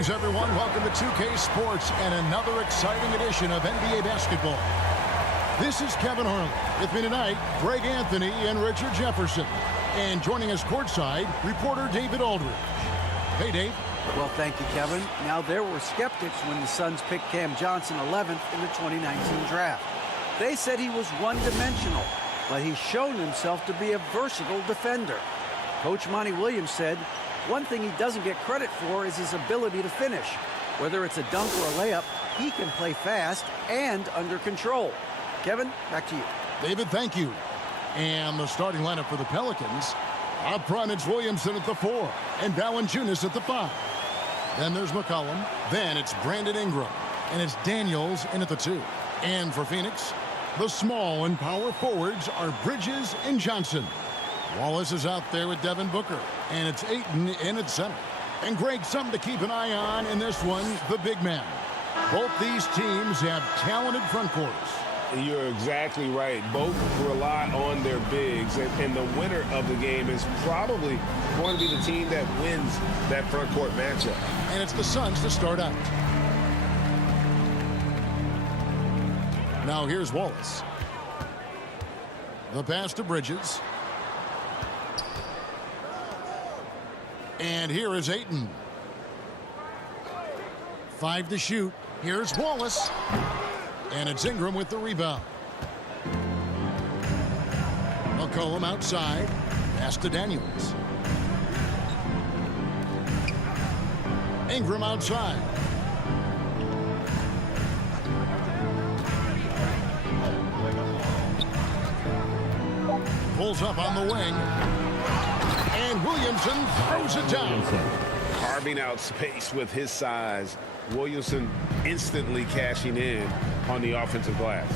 Greetings, everyone. Welcome to 2K Sports and another exciting edition of NBA basketball. This is Kevin Harlan. With me tonight, Greg Anthony and Richard Jefferson. And joining us courtside, reporter David Aldridge. Hey, Dave. Well, thank you, Kevin. Now, there were skeptics when the Suns picked Cam Johnson 11th in the 2019 draft. They said he was one-dimensional, but he's shown himself to be a versatile defender. Coach Monty Williams said, one thing he doesn't get credit for is his ability to finish. Whether it's a dunk or a layup, he can play fast and under control. Kevin, back to you. David, thank you. And the starting lineup for the Pelicans. Up front, it's Williamson at the 4 and Valanciunas at the 5. Then there's McCollum. Then it's Brandon Ingram. And it's Daniels in at the 2. And for Phoenix, the small and power forwards are Bridges and Johnson. Wallace is out there with Devin Booker. And it's Ayton in at center. And Greg, something to keep an eye on in this one, the big man. Both these teams have talented front courts. You're exactly right. Both rely on their bigs, and the winner of the game is probably going to be the team that wins that front court matchup. And it's the Suns to start out. Now here's Wallace. The pass to Bridges. And here is Ayton. 5 to shoot. Here's Wallace. And it's Ingram with the rebound. McCollum outside. Pass to Daniels. Ingram outside. Pulls up on the wing. And Williamson throws it down. Carving out space with his size. Williamson instantly cashing in on the offensive glass.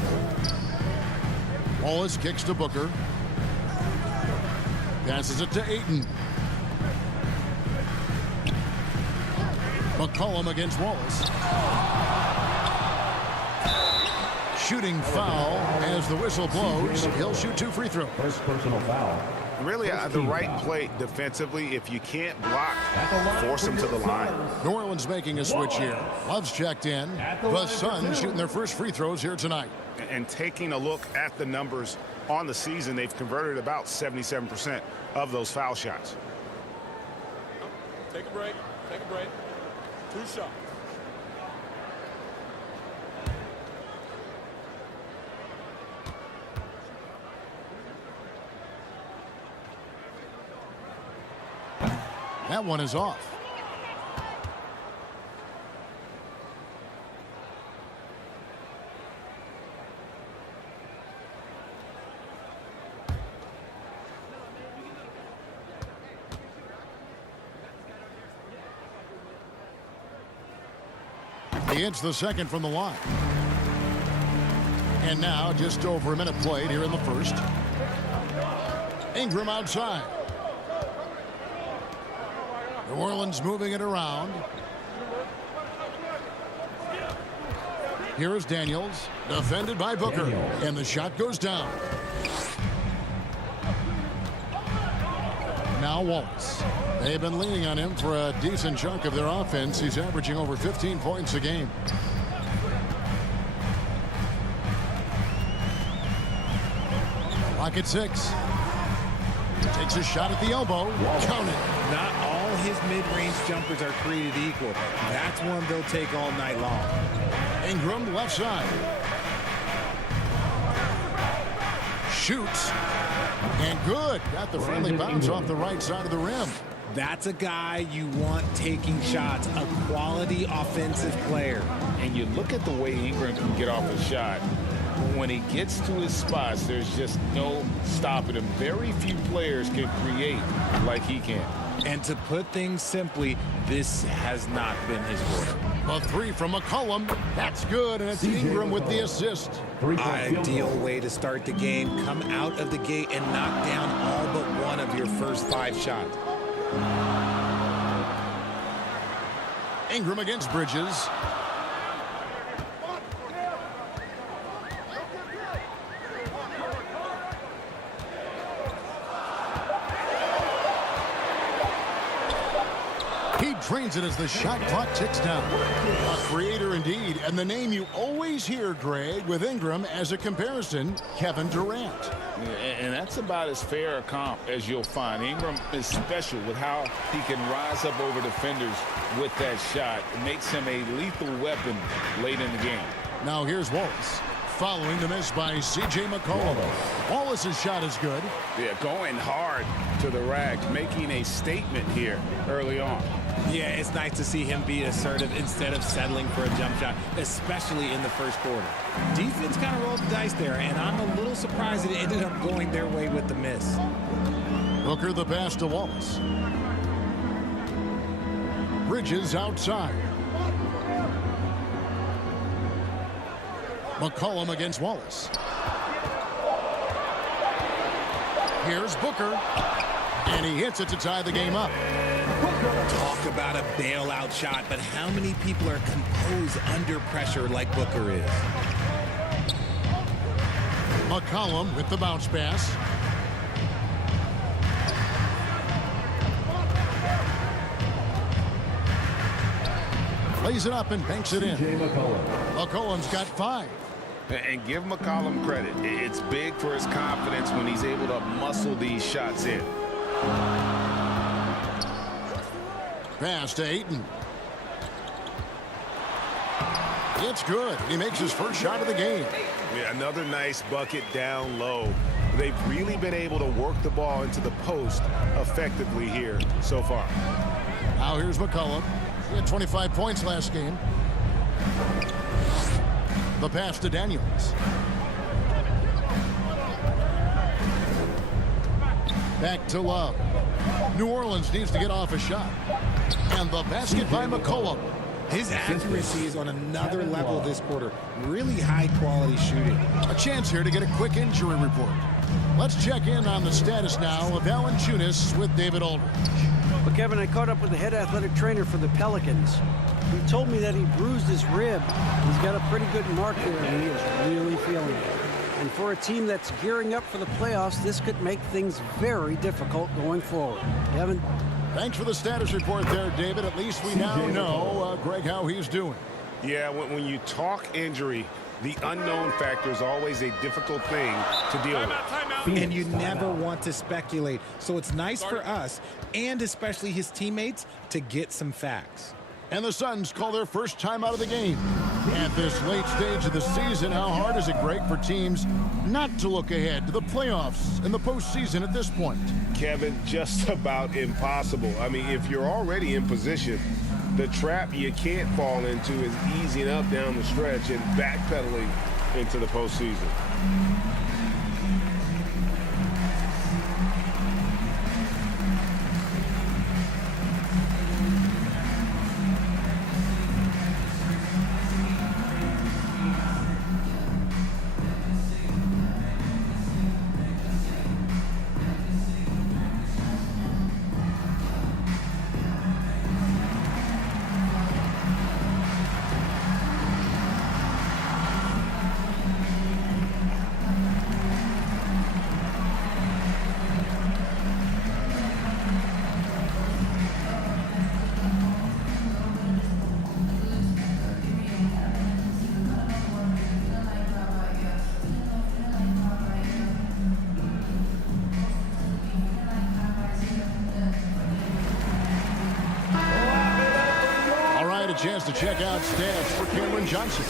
Wallace kicks to Booker. Passes it to Ayton. McCollum against Wallace. Shooting foul as the whistle blows. He'll shoot 2 free throws. First personal foul. Really the right play defensively. If you can't block, force him to the line. New Orleans making a switch here. Love's checked in. The Suns shooting their first free throws here tonight. And taking a look at the numbers on the season, they've converted about 77% of those foul shots. Take a break. Take a break. 2 shots. That one is off. He hits the second from the line. And now just over a minute played here in the first. Ingram outside. New Orleans moving it around. Here is Daniels, defended by Booker, and the shot goes down. Now Wallace. They've been leaning on him for a decent chunk of their offense. He's averaging over 15 points a game. Clock at 6. Takes a shot at the elbow. Count it. Not all his mid-range jumpers are created equal. That's one they'll take all night long. Ingram left side. Shoots. And good. Got the friendly bounce off the right side of the rim. That's a guy you want taking shots, a quality offensive player. And you look at the way Ingram can get off a shot. When he gets to his spots, there's just no stopping him. Very few players can create like he can. And to put things simply, this has not been his quarter. A 3 from McCollum. That's good, and it's Ingram with the assist. Ideal way to start the game. Come out of the gate and knock down all but one of your first 5 shots. Ingram against Bridges. drains it as the shot clock ticks down. A creator indeed, and the name you always hear, Greg, with Ingram as a comparison, Kevin Durant. And that's about as fair a comp as you'll find. Ingram is special with how he can rise up over defenders with that shot. It makes him a lethal weapon late in the game. Now here's Wallace, following the miss by C.J. McCollum. Wallace's shot is good. Yeah, going hard to the rack, making a statement here early on. Yeah, it's nice to see him be assertive instead of settling for a jump shot, especially in the first quarter. Defense kind of rolled the dice there, and I'm a little surprised it ended up going their way with the miss. Booker the pass to Wallace. Bridges outside. McCollum against Wallace. Here's Booker. And he hits it to tie the game up. Talk about a bailout shot, but how many people are composed under pressure like Booker is? McCollum with the bounce pass. Lays it up and banks it in. McCollum's got 5. And give McCollum credit. It's big for his confidence when he's able to muscle these shots in. Pass to Ayton. It's good. He makes his first shot of the game. Yeah, another nice bucket down low. They've really been able to work the ball into the post effectively here so far. Now here's McCollum. He had 25 points last game. The pass to Daniels. Back to Love. New Orleans needs to get off a shot. And the basket by McCollum. His accuracy is on another level this quarter. Really high-quality shooting. A chance here to get a quick injury report. Let's check in on the status now of Valanciunas with David Aldridge. But Kevin, I caught up with the head athletic trainer for the Pelicans. He told me that he bruised his rib. He's got a pretty good mark there, and he is really feeling it. And for a team that's gearing up for the playoffs, this could make things very difficult going forward. Kevin? Thanks for the status report there, David. At least we now know, Greg, how he's doing. Yeah, when you talk injury, the unknown factor is always a difficult thing to deal with. And you never want to speculate. So it's nice for us, and especially his teammates, to get some facts. And the Suns call their first time out of the game. At this late stage of the season, how hard is it, Greg, for teams not to look ahead to the playoffs and the postseason at this point? Kevin, just about impossible. I mean, if you're already in position, the trap you can't fall into is easing up down the stretch and backpedaling into the postseason. Chance to check out stats for Cameron Johnson.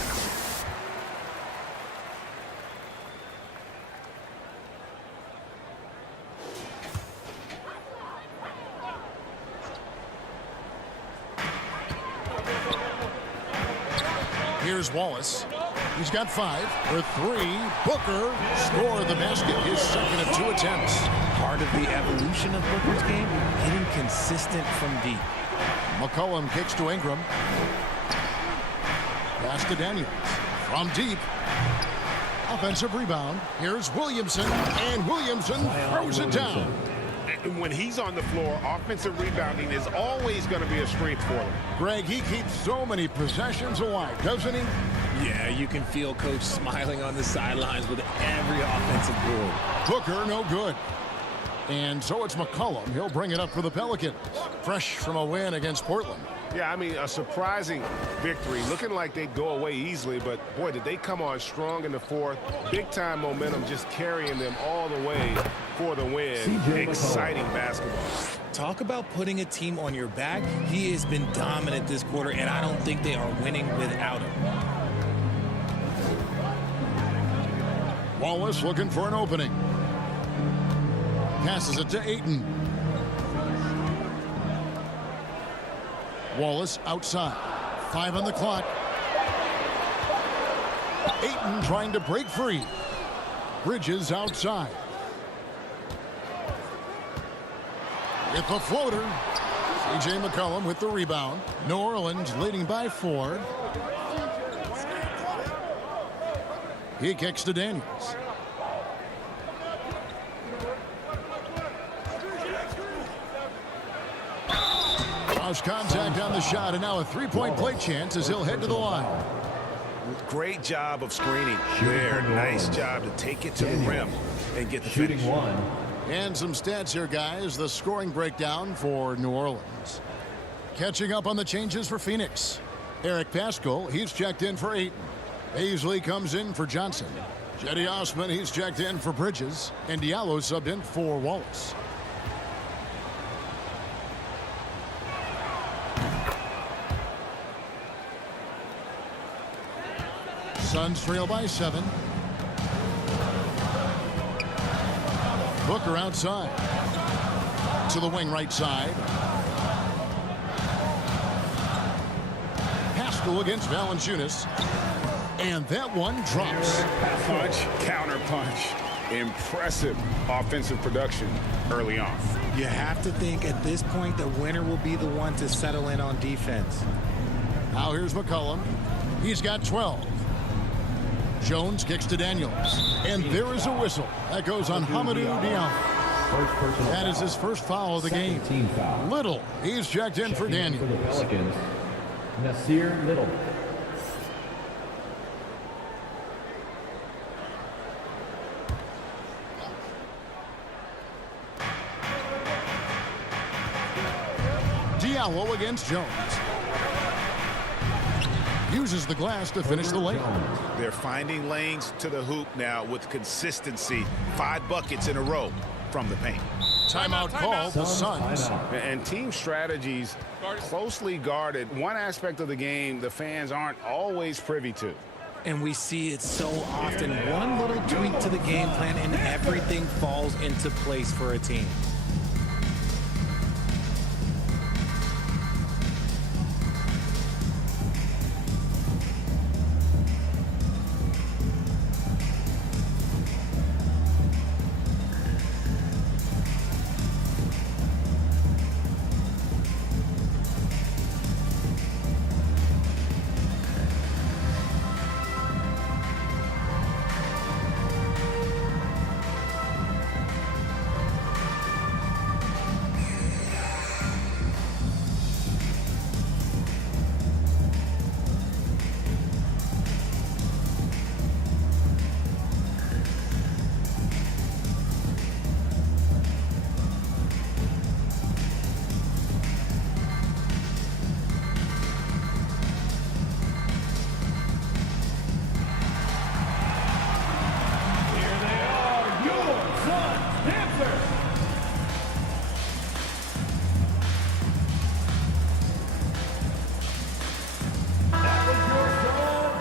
Here's Wallace. He's got 5 for 3. Booker scored the basket, his second of 2 attempts. Part of the evolution of Booker's game, getting consistent from deep. McCollum kicks to Ingram. Pass to Daniels. From deep. Offensive rebound. Here's Williamson. And Williamson throws it down. When he's on the floor, offensive rebounding is always going to be a strength for him. Greg, he keeps so many possessions alive, doesn't he? Yeah, you can feel Coach smiling on the sidelines with every offensive board. Booker, no good. And so it's McCollum. He'll bring it up for the Pelicans. Fresh from a win against Portland. Yeah, I mean, a surprising victory. Looking like they'd go away easily, but boy, did they come on strong in the fourth. Big-time momentum just carrying them all the way for the win. Exciting basketball. Talk about putting a team on your back. He has been dominant this quarter, and I don't think they are winning without him. Wallace looking for an opening. Passes it to Ayton. Wallace outside. 5 on the clock. Ayton trying to break free. Bridges outside. With the floater. C.J. McCollum with the rebound. New Orleans leading by 4. He kicks to Daniels. Lost contact on the shot, and now a three-point play chance as he'll head to the line. Great job of screening there. Nice job to take it to the rim and get the finish. And some stats here, guys. The scoring breakdown for New Orleans. Catching up on the changes for Phoenix. Eric Paschal, he's checked in for Ayton. Paisley comes in for Johnson. Cedi Osman, he's checked in for Bridges. And Diallo subbed in for Wallace. Suns trail by 7. Booker outside. To the wing right side. Paschal against Valanciunas. And that one drops. Punch, counter punch. Impressive offensive production early on. You have to think at this point the winner will be the one to settle in on defense. Now here's McCollum. He's got 12. Jones kicks to Daniels. And there is a whistle. That goes on Hamidou Diallo. That is his first foul of the game. Little, he's checked in for Daniels. For the Pelicans, Nasir Little. Diallo against Jones. Uses the glass to finish the layup. They're finding lanes to the hoop now with consistency. 5 buckets in a row from the paint. Timeout called the Suns. And team strategies closely guarded. One aspect of the game the fans aren't always privy to. And we see it so often. One little tweak to the game plan and everything falls into place for a team.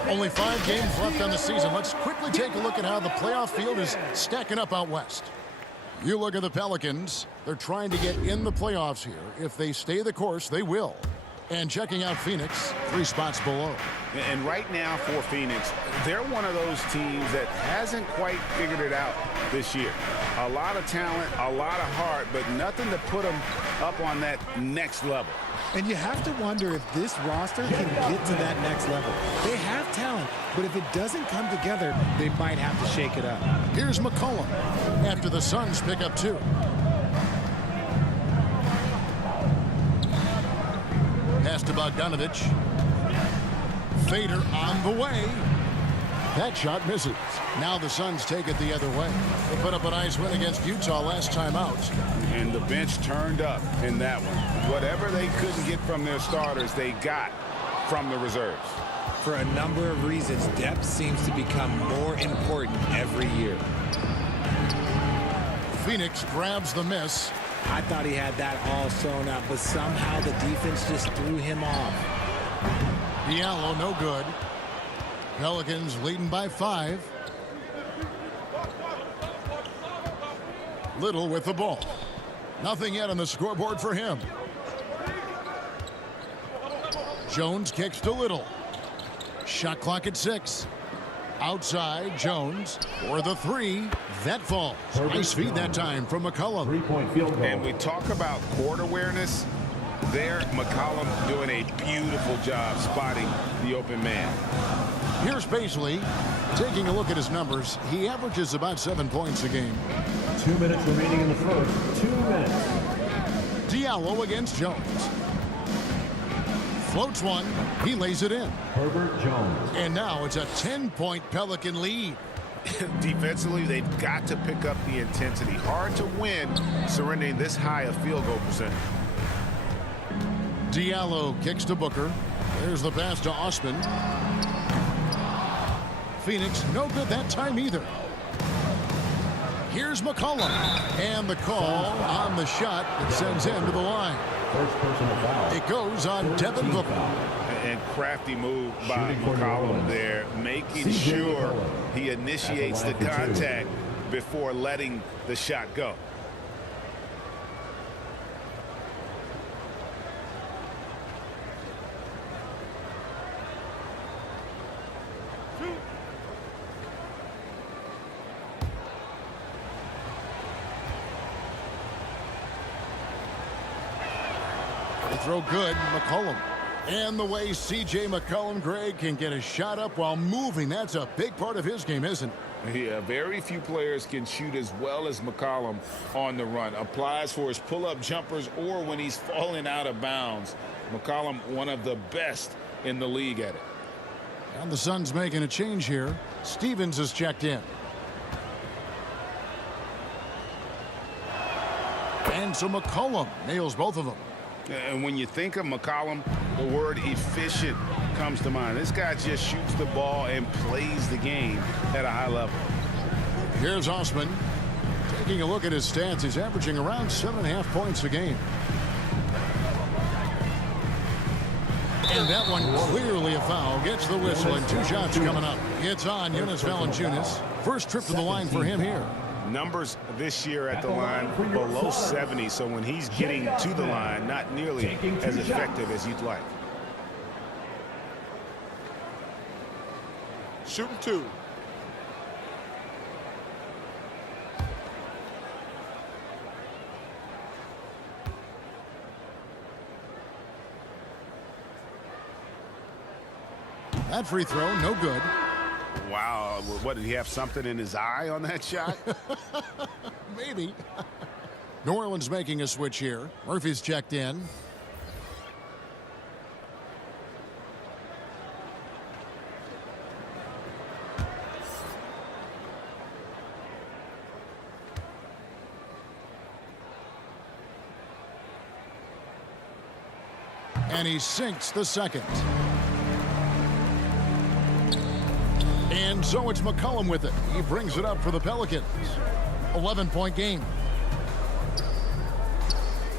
Only 5 games left on the season. Let's quickly take a look at how the playoff field is stacking up out west. You look at the Pelicans. They're trying to get in the playoffs here. If they stay the course, they will. And checking out Phoenix, 3 spots below. And right now for Phoenix, they're one of those teams that hasn't quite figured it out this year. A lot of talent, a lot of heart, but nothing to put them up on that next level. And you have to wonder if this roster can get to that next level. They have talent, but if it doesn't come together, they might have to shake it up. Here's McCollum after the Suns pick up 2. Pass to Bogdanovich. Fader on the way. That shot misses. Now the Suns take it the other way. They put up a nice win against Utah last time out. And the bench turned up in that one. Whatever they couldn't get from their starters, they got from the reserves. For a number of reasons, depth seems to become more important every year. Phoenix grabs the miss. I thought he had that all sewn up, but somehow the defense just threw him off. Diallo, no good. Pelicans leading by 5. Little with the ball. Nothing yet on the scoreboard for him. Jones kicks to Little. Shot clock at 6. Outside, Jones for the 3. That falls. Nice feed that time from McCollum. 3-point field goal. And we talk about court awareness. There, McCollum doing a beautiful job spotting the open man. Here's Paisley. Taking a look at his numbers, he averages about 7 points a game. 2 minutes remaining in the first. 2 minutes. Diallo against Jones. Floats one. He lays it in. Herbert Jones. And now it's a 10-point Pelican lead. Defensively, they've got to pick up the intensity. Hard to win surrendering this high a field goal percentage. Diallo kicks to Booker. There's the pass to Osman. Phoenix no good that time either. Here's McCollum. And the call on the shot that sends him to the line. First personal foul. It goes on Devin Booker. And crafty move by McCollum there, making sure he initiates the contact before letting the shot go. Throw good, McCollum. And the way C.J. McCollum, Greg, can get a shot up while moving, that's a big part of his game, isn't it? Yeah, very few players can shoot as well as McCollum on the run. Applies for his pull-up jumpers or when he's falling out of bounds. McCollum, one of the best in the league at it. And the Suns making a change here. Stevens is checked in. And so McCollum nails both of them. And when you think of McCollum, the word efficient comes to mind. This guy just shoots the ball and plays the game at a high level. Here's Osman. Taking a look at his stats, he's averaging around 7.5 points a game. And that one clearly a foul. Gets the whistle and 2 shots coming up. It's on Jonas Valanciunas. First trip to the line for him here. Numbers this year at the line below 70, so when he's getting to the line, not nearly as effective as you'd like. Shooting 2. That free throw, no good. Wow, what, did he have something in his eye on that shot? Maybe. New Orleans making a switch here. Murphy's checked in. And he sinks the second. And so it's McCollum with it. He brings it up for the Pelicans. 11-point game.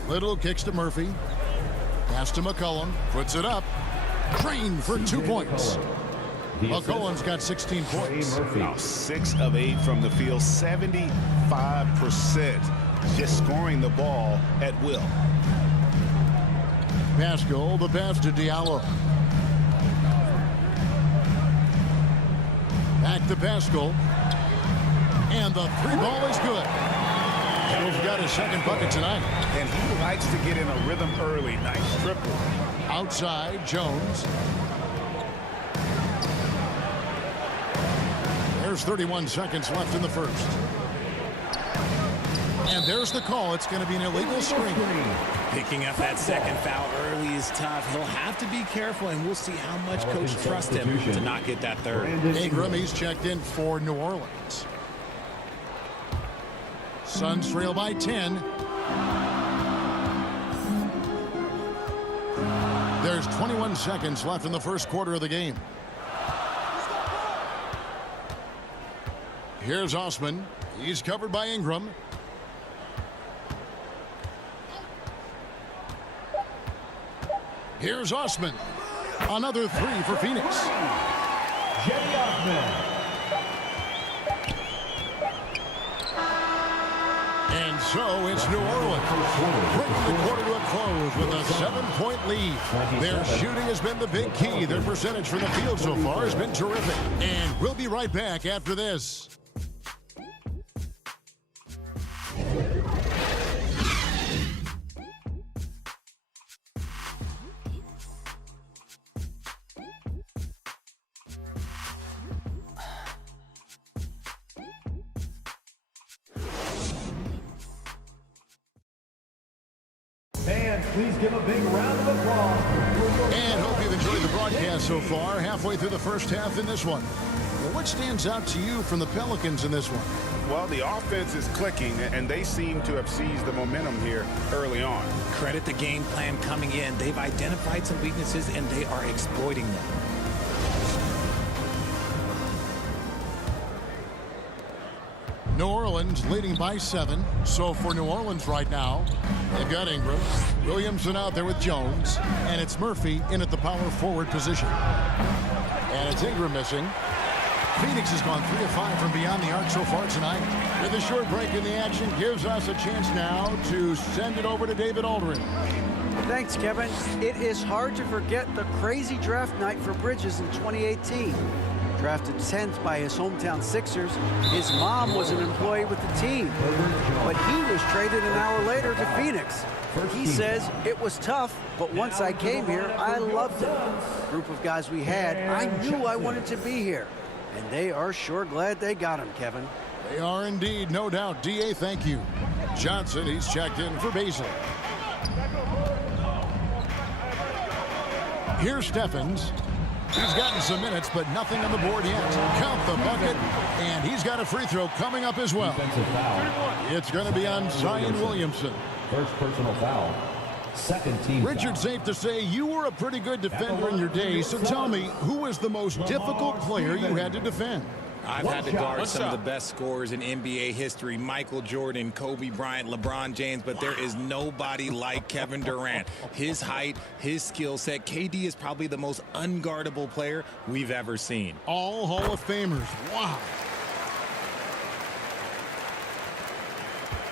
Little kicks to Murphy. Pass to McCollum. Puts it up. Drained for 2 points. McCollum's got 16 points. Now 6 of 8 from the field. 75%. Just scoring the ball at will. Pascal, the pass to Diallo. Back to Pascal. And the 3-ball is good. He's got his second bucket tonight. And he likes to get in a rhythm early. Nice triple. Outside, Jones. There's 31 seconds left in the first. And there's the call. It's going to be an illegal screen. Picking up that second foul early is tough. He'll have to be careful, and we'll see how much coach trusts him to not get that third. Ingram, he's checked in for New Orleans. Suns trail by 10. There's 21 seconds left in the first quarter of the game. Here's Osman. He's covered by Ingram. Here's Osman. Another three for Phoenix. Jay Osman. And so it's New Orleans bringing the quarter to a close with a 7-point lead. Their shooting has been the big key. Their percentage from the field so far has been terrific. And we'll be right back after this. Fans, please give a big round of applause. And hope you've enjoyed the broadcast so far. Halfway through the first half in this one. Well, what stands out to you from the Pelicans in this one? Well, the offense is clicking, and they seem to have seized the momentum here early on. Credit the game plan coming in. They've identified some weaknesses, and they are exploiting them. New Orleans leading by 7. So for New Orleans right now, they've got Ingram, Williamson out there with Jones, and it's Murphy in at the power forward position. And it's Ingram missing. Phoenix has gone 3 of 5 from beyond the arc so far tonight. With a short break in the action, gives us a chance now to send it over to David Aldridge. Thanks, Kevin. It is hard to forget the crazy draft night for Bridges in 2018. Drafted 10th by his hometown Sixers, his mom was an employee with the team, but he was traded an hour later to Phoenix. He says, it was tough, but once I came here, I loved it. The group of guys we had, I knew I wanted to be here. And they are sure glad they got him, Kevin. They are indeed, no doubt. D.A., thank you. Johnson, he's checked in for Basil. Here's Steffens. He's gotten some minutes, but nothing on the board yet. Count the bucket, and he's got a free throw coming up as well. Defensive foul. It's going to be on Zion Williamson. First personal foul. Second team Richard, foul. safe to say you were a pretty good defender in your day, so tell me, who was the most difficult player you had to defend? I've had to guard some of the best scorers in NBA history. Michael Jordan, Kobe Bryant, LeBron James, but there is nobody like Kevin Durant. His height, his skill set. KD is probably the most unguardable player we've ever seen. All Hall of Famers. Wow.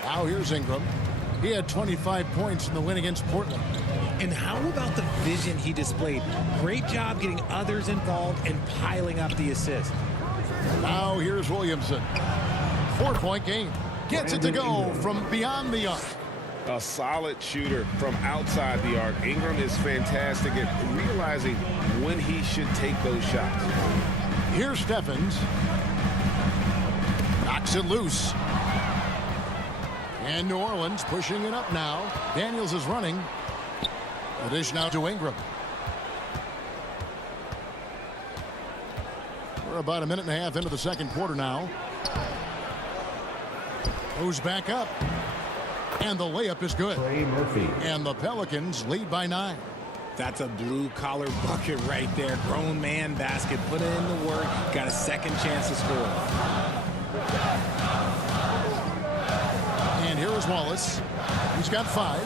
Now here's Ingram. He had 25 points in the win against Portland. And how about the vision he displayed? Great job getting others involved and piling up the assist. Now here's Williamson. 4-point game. Gets it to go from beyond the arc. A solid shooter from outside the arc. Ingram is fantastic at realizing when he should take those shots. Here's Steffens. Knocks it loose. And New Orleans pushing it up now. Daniels is running. The dish now to Ingram. We're about a minute and a half into the second quarter now. Goes back up. And the layup is good. Trey Murphy. And the Pelicans lead by 9. That's a blue-collar bucket right there. Grown man basket. Put in the work. Got a second chance to score. And here is Wallace. He's got 5.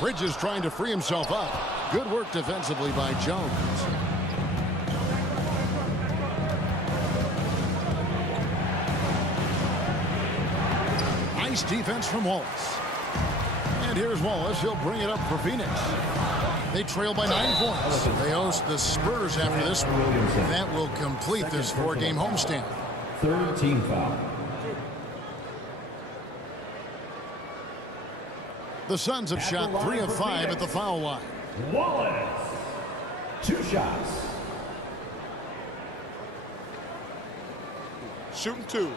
Bridges trying to free himself up. Good work defensively by Jones. Nice defense from Wallace. And here's Wallace. He'll bring it up for Phoenix. They trail by 9 points. They host the Spurs after this one. That will complete this 4-game homestand. Third team foul. The Suns have shot 3 of 5 at the foul line. Wallace. 2 shots. shooting 2.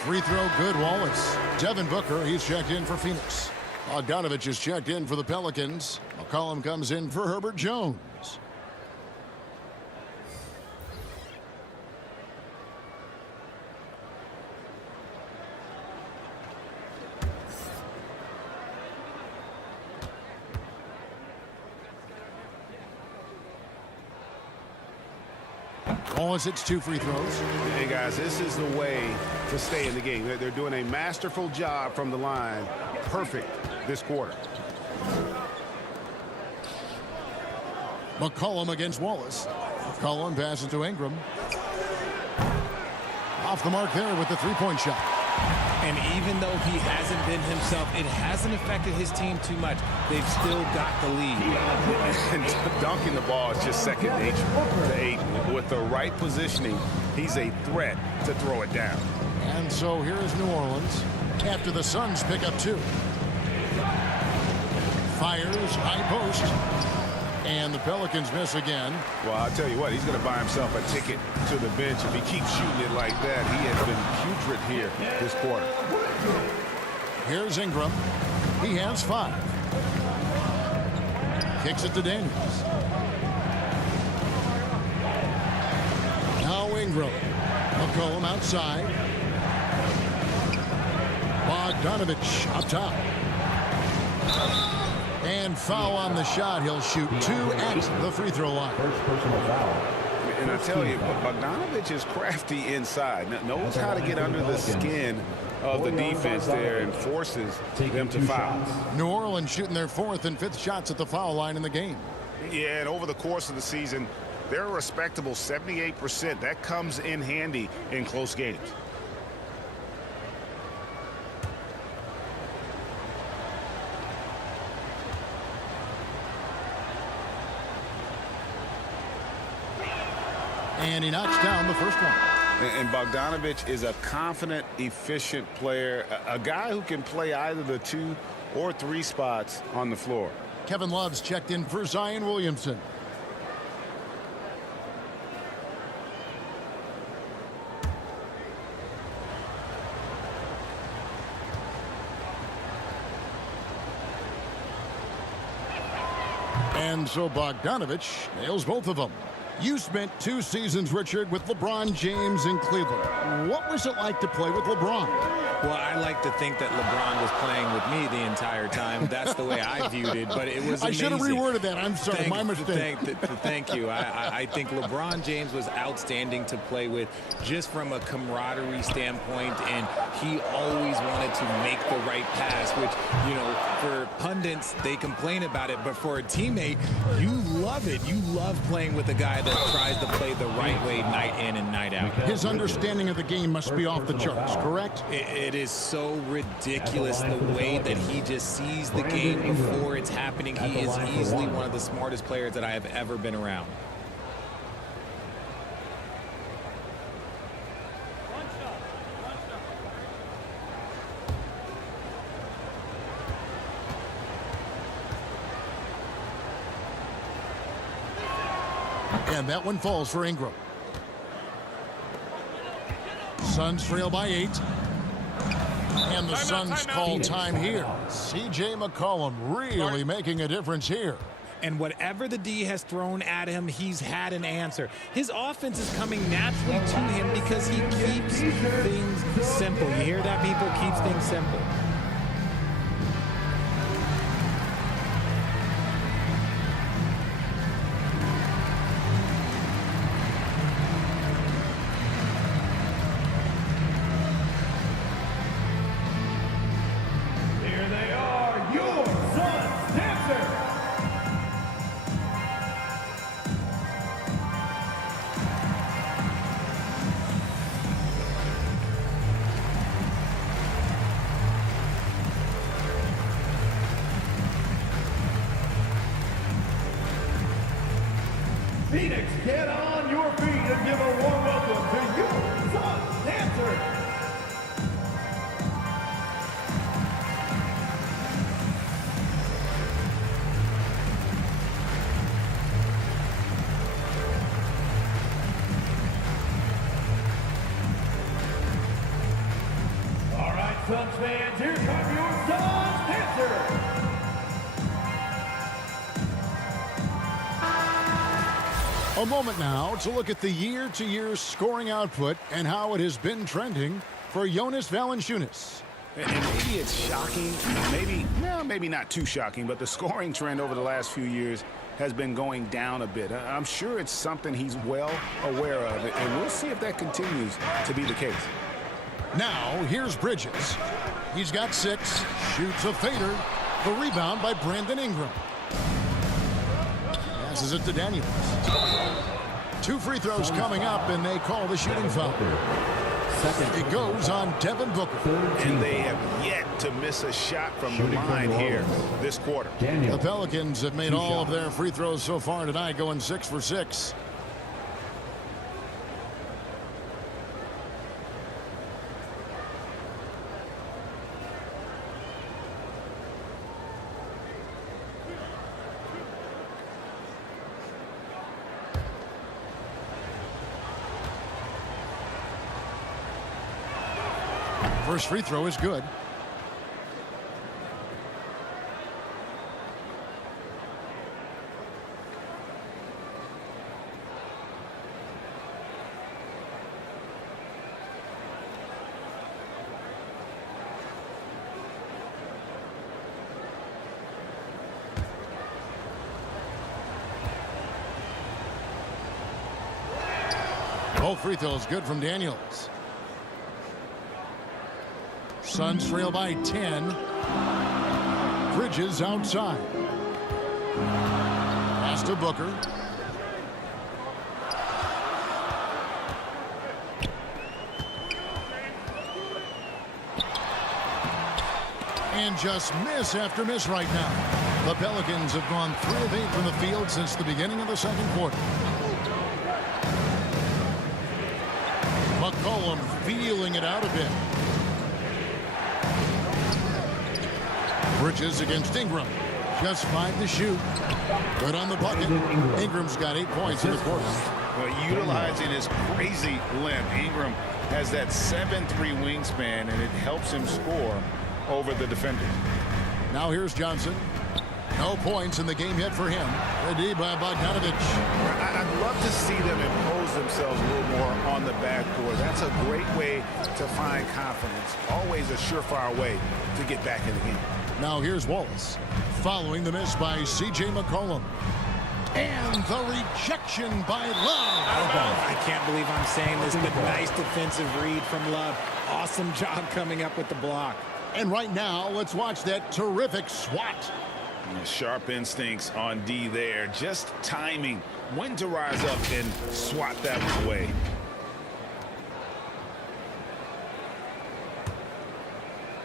Free throw good, Wallace. Devin Booker, he's checked in for Phoenix. Bogdanovich is checked in for the Pelicans. McCollum comes in for Herbert Jones. Wallace hits 2 free throws. Hey, guys, this is the way to stay in the game. They're doing a masterful job from the line. Perfect this quarter. McCollum against Wallace. McCollum passes to Ingram. Off the mark there with the three-point shot. And even though he hasn't been himself, it hasn't affected his team too much. They've still got the lead. And dunking the ball is just second nature to Ayton. With the right positioning, he's a threat to throw it down. And so here is New Orleans after the Suns pick up 2. Fires, high post. And the Pelicans miss again. Well, I'll tell you what, he's going to buy himself a ticket to the bench. If he keeps shooting it like that, he has been putrid here this quarter. Here's Ingram. He has 5. Kicks it to Daniels. Now Ingram. McCollum outside. Bogdanovich up top. And foul on the shot. He'll shoot 2 at the free throw line. First personal foul. And I tell you, Bogdanovich is crafty inside. Knows how to get under the skin of the defense there and forces them to foul. New Orleans shooting their 4th and 5th shots at the foul line in the game. Yeah, and over the course of the season, they're a respectable 78%. That comes in handy in close games. And he knocks down the first one. And Bogdanovich is a confident, efficient player, a guy who can play either the 2 or 3 spots on the floor. Kevin Love's checked in for Zion Williamson. And so Bogdanovich nails both of them. You spent 2 seasons, Richard, with LeBron James in Cleveland. What was it like to play with LeBron? Well, I like to think that LeBron was playing with me the entire time. That's the way I viewed it, but it was amazing. I should have reworded that. I'm sorry, my mistake. Thank you. I think LeBron James was outstanding to play with just from a camaraderie standpoint, and he always wanted to make the right pass, which, you know, for pundits, they complain about it, but for a teammate, you love it. You love playing with a guy that tries to play the right way night in and night out. His understanding of the game must be off the charts, correct? It is so ridiculous the way that he just sees the game before it's happening. He is easily one of the smartest players that I have ever been around. And that one falls for Ingram. Suns trail by 8. And the Suns call time here. C.J. McCollum really making a difference here. And whatever the D has thrown at him, he's had an answer. His offense is coming naturally to him because he keeps things simple. You hear that, people? Keeps things simple. Phoenix, get on your feet and give a warm welcome to your Suns dancers. Suns fans, here come your Suns Panthers. A moment now to look at the year-to-year scoring output and how it has been trending for Jonas Valanciunas. And maybe it's shocking, maybe not too shocking, but the scoring trend over the last few years has been going down a bit. I'm sure it's something he's well aware of, and we'll see if that continues to be the case. Now, here's Bridges. He's got 6, shoots a fader. The rebound by Brandon Ingram. Passes it to Daniels. 2 free throws coming up, and they call the shooting foul. It goes on Devin Booker. And they have yet to miss a shot from the line here this quarter. The Pelicans have made all of their free throws so far tonight, going 6 for 6. First free throw is good. Both free throws good from Daniels. Suns trail by 10. Bridges outside. Pass to Booker. And just miss after miss right now. The Pelicans have gone 3 of 8 from the field since the beginning of the second quarter. McCollum feeling it out a bit. Bridges against Ingram. Just 5 to shoot. Good on the bucket. Ingram's got 8 points in the quarter. Well, utilizing his crazy length, Ingram has that 7'3" wingspan, and it helps him score over the defenders. Now here's Johnson. No points in the game yet for him. The D by Bogdanovich. I'd love to see them impose themselves a little more on the backcourt. That's a great way to find confidence. Always a surefire way to get back in the game. Now here's Wallace. Following the miss by C.J. McCollum. And the rejection by Love. I can't believe I'm saying this, but nice defensive read from Love. Awesome job coming up with the block. And right now, let's watch that terrific swat. Sharp instincts on D there. Just timing when to rise up and swat that one away.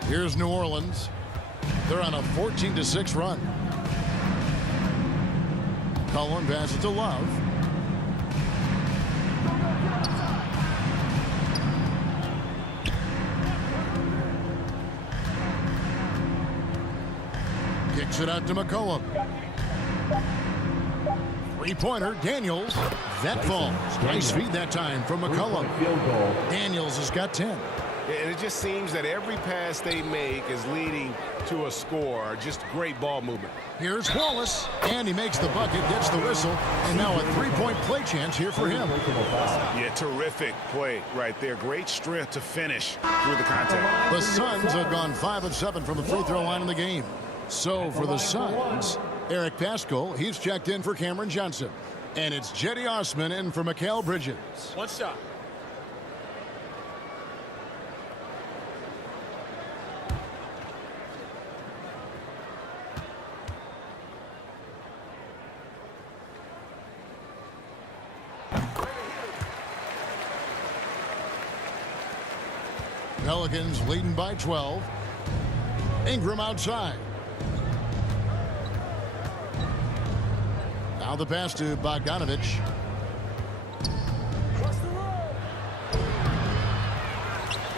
Here's New Orleans. They're on a 14-6 run. Cullen passes to Love. Kicks it out to McCollum. 3-pointer, Daniels. That falls. Nice feed that time from McCollum. Daniels has got 10. And it just seems that every pass they make is leading to a score. Just great ball movement. Here's Wallace, and he makes the bucket, gets the whistle, and now a 3-point play chance here for him. Yeah, terrific play right there. Great strength to finish through the contact. The Suns have gone 5 of 7 from the free throw line in the game. So for the Suns, Eric Paschal, he's checked in for Cameron Johnson. And it's Jetty Osman in for Mikal Bridges. One shot. Pelicans leading by 12. Ingram outside. Now the pass to Bogdanovich.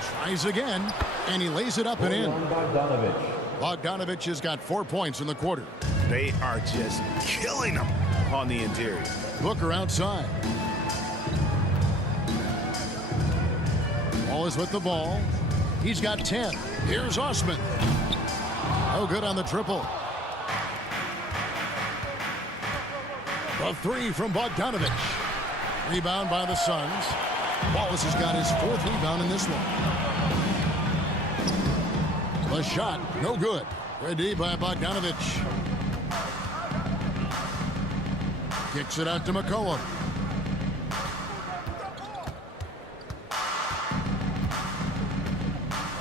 Tries again, and he lays it up and in. Bogdanovich has got 4 points in the quarter. They are just killing them on the interior. Booker outside. Wallace with the ball. He's got 10. Here's Osman. No good on the triple. A three from Bogdanovich. Rebound by the Suns. Wallace has got his 4th rebound in this one. The shot, no good. Ready by Bogdanovich. Kicks it out to McCollum.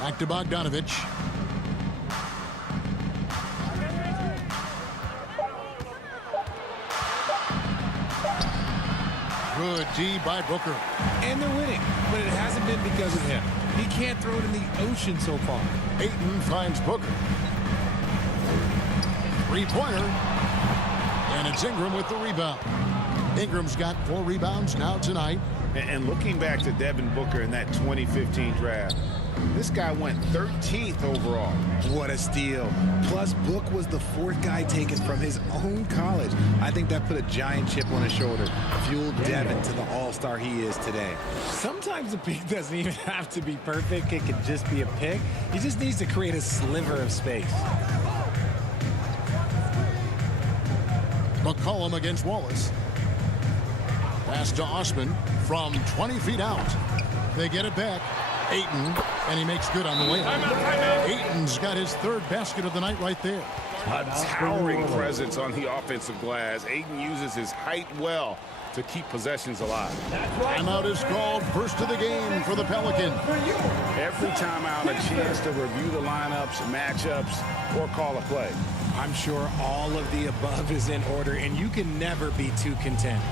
Back to Bogdanovich. Good D by Booker. And they're winning, but it hasn't been because of him. He can't throw it in the ocean so far. Ayton finds Booker. 3-pointer. And it's Ingram with the rebound. Ingram's got 4 rebounds now tonight. And looking back to Devin Booker in that 2015 draft, this guy went 13th overall. What a steal. Plus, Book was the 4th guy taken from his own college. I think that put a giant chip on his shoulder, fueled Devin to the all-star he is today. Sometimes a pick doesn't even have to be perfect. It can just be a pick. He just needs to create a sliver of space. McCollum against Wallace. Pass to Osman from 20 feet out. They get it back. Ayton, and he makes good on the layup. Ayton's got his 3rd basket of the night right there. A towering presence on the offensive glass. Ayton uses his height well to keep possessions alive. Timeout is called, first of the game for the Pelicans. Every timeout, a chance to review the lineups, matchups, or call a play. I'm sure all of the above is in order, and you can never be too content.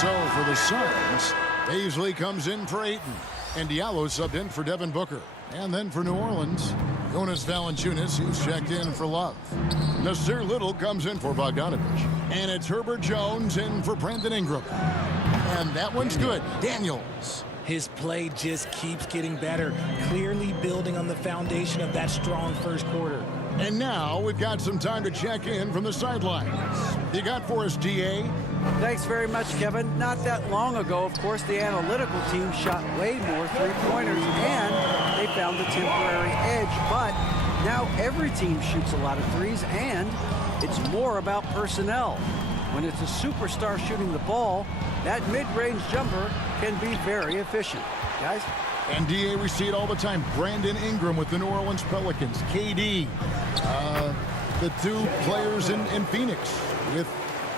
So for the Suns, Paisley comes in for Ayton, and Diallo subbed in for Devin Booker. And then for New Orleans, Jonas Valanciunas, who's checked in for Love. Nasir Little comes in for Bogdanovich. And it's Herbert Jones in for Brandon Ingram. And that one's good. Daniels. His play just keeps getting better, clearly building on the foundation of that strong first quarter. And now we've got some time to check in from the sidelines. You got for us, DA? Thanks very much, Kevin. Not that long ago, of course, the analytical team shot way more 3-pointers, and they found a temporary edge. But now every team shoots a lot of threes, and it's more about personnel. When it's a superstar shooting the ball, that mid-range jumper can be very efficient. Guys? And DA, we see it all the time. Brandon Ingram with the New Orleans Pelicans. KD, the 2 players in Phoenix with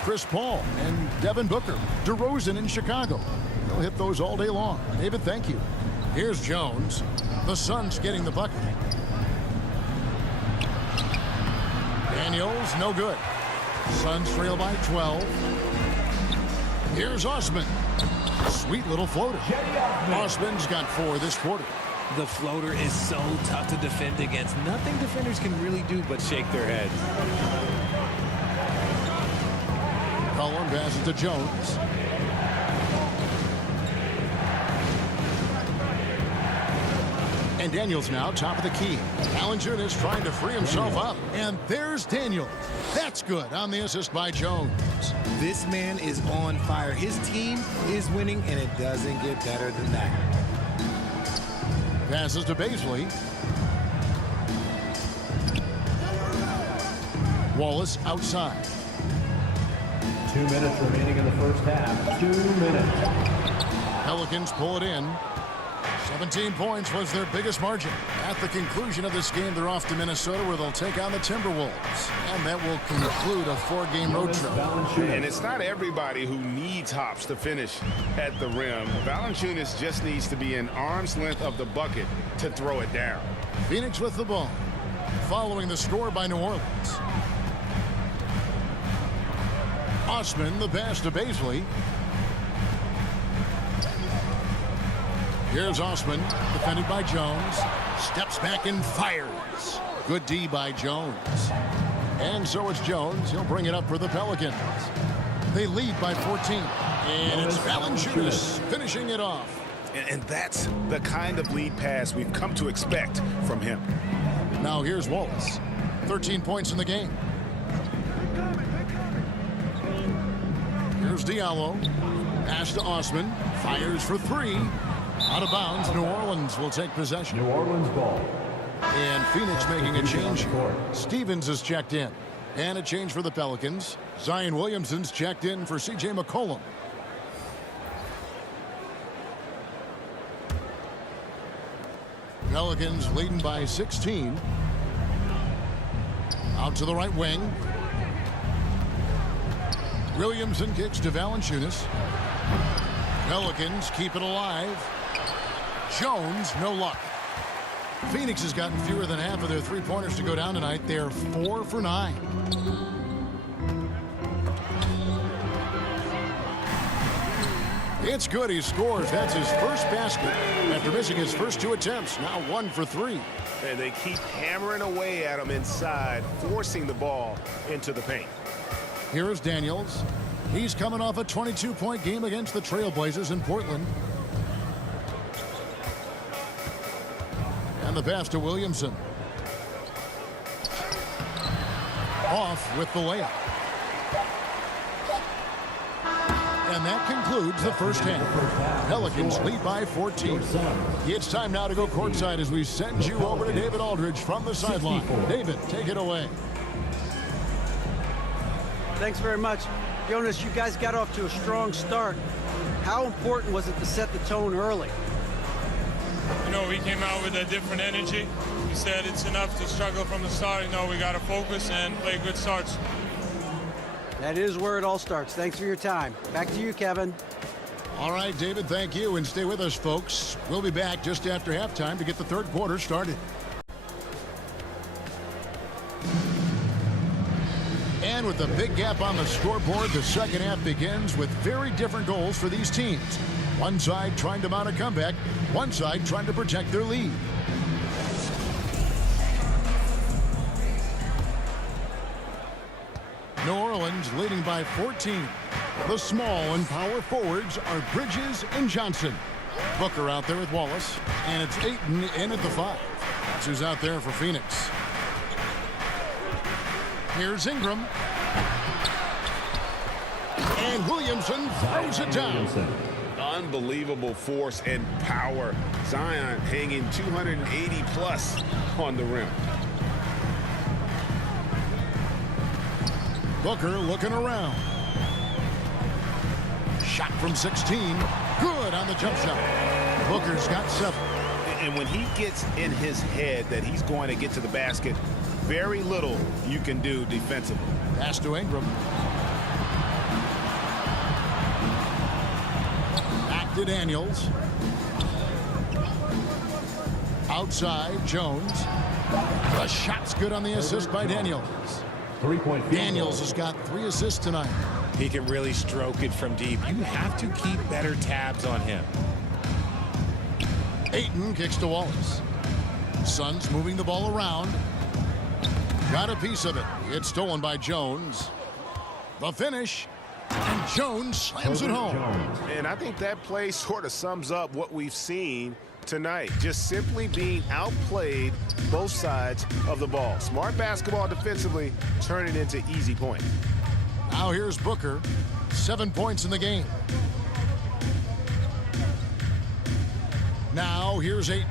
Chris Paul and Devin Booker. DeRozan in Chicago. They'll hit those all day long. David, thank you. Here's Jones. The Suns getting the bucket. Daniels, no good. Suns trail by 12. Here's Osman. Sweet little floater. Osman's got 4 this quarter. The floater is so tough to defend against. Nothing defenders can really do but shake their heads. Cullen passes to Jones. And Daniels now top of the key. Valanciunas trying to free himself up. And there's Daniels. That's good on the assist by Jones. This man is on fire. His team is winning, and it doesn't get better than that. Passes to Paisley. Wallace outside. 2 minutes remaining in the first half. 2 minutes. Pelicans pull it in. 17 points was their biggest margin. At the conclusion of this game, they're off to Minnesota, where they'll take on the Timberwolves. And that will conclude a 4-game road trip. And it's not everybody who needs hops to finish at the rim. Valanciunas just needs to be an arm's length of the bucket to throw it down. Phoenix with the ball, following the score by New Orleans. Osman, the pass to Baisley. Here's Osman, defended by Jones. Steps back and fires. Good D by Jones. And so it's Jones. He'll bring it up for the Pelicans. They lead by 14. And it's Valanciunas finishing it off. And that's the kind of lead pass we've come to expect from him. Now here's Wallace. 13 points in the game. Here's Diallo. Pass to Osman. Fires for 3. Out of bounds. New Orleans will take possession. New Orleans ball. And Phoenix making a change. Stevens is checked in. And a change for the Pelicans. Zion Williamson's checked in for C.J. McCollum. Pelicans leading by 16. Out to the right wing. Williamson kicks to Valanciunas. Pelicans keep it alive. Jones, no luck. Phoenix has gotten fewer than half of their three-pointers to go down tonight. They're 4 for 9. It's good. He scores. That's his first basket after missing his first 2 attempts. Now 1 for 3. And they keep hammering away at him inside, forcing the ball into the paint. Here is Daniels. He's coming off a 22-point game against the Trailblazers in Portland. And the pass to Williamson. Off with the layup. And that concludes the first half. Pelicans lead by 14. It's time now to go courtside as we send you over to David Aldridge from the sideline. David, take it away. Thanks very much. Jonas, you guys got off to a strong start. How important was it to set the tone early? You know, we came out with a different energy. We said it's enough to struggle from the start. You know, we got to focus and play good starts. That is where it all starts. Thanks for your time. Back to you, Kevin. All right, David, thank you. And stay with us, folks. We'll be back just after halftime to get the third quarter started. And with the big gap on the scoreboard, the second half begins with very different goals for these teams. One side trying to mount a comeback, one side trying to protect their lead. New Orleans leading by 14. The small and power forwards are Bridges and Johnson. Booker out there with Wallace, and it's Ayton in at the 5. That's who's out there for Phoenix. Here's Ingram. And Williamson throws it down. Unbelievable force and power. Zion hanging 280 plus on the rim. Booker looking around. Shot from 16. Good on the jump shot. Booker's got 7. And when he gets in his head that he's going to get to the basket, very little you can do defensively. Pass to Ingram. Back to Daniels. Outside, Jones. The shot's good on the assist by Daniels. 3-point Daniels has got 3 assists tonight. He can really stroke it from deep. You have to keep better tabs on him. Ayton kicks to Wallace. Suns moving the ball around. Got a piece of it. It's stolen by Jones. The finish. And Jones slams it home. And I think that play sort of sums up what we've seen tonight. Just simply being outplayed both sides of the ball. Smart basketball defensively, turn it into easy points. Now here's Booker. 7 points in the game. Now here's Ayton.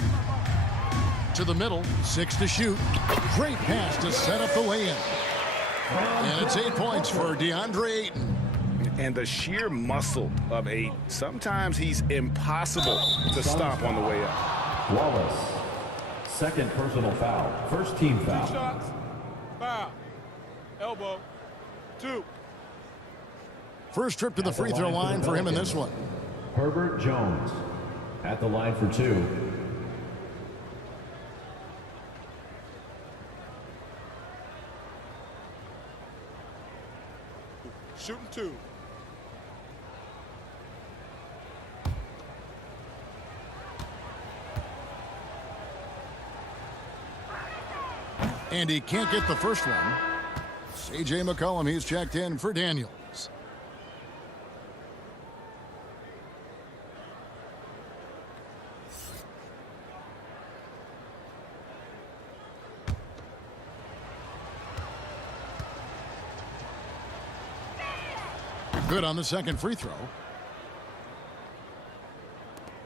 To the middle, 6 to shoot. Great pass to set up the lay-in. And it's 8 points for DeAndre Ayton. and the sheer muscle of Aiden. Sometimes he's impossible to stop on the way up. Wallace, second personal foul. First team foul. 2 shots. Foul. Elbow. 2. First trip to the free throw line for him in this one. Herbert Jones at the line for 2. Shooting 2. And he can't get the first one. C.J. McCollum, he's checked in for Daniels. Good on the second free throw.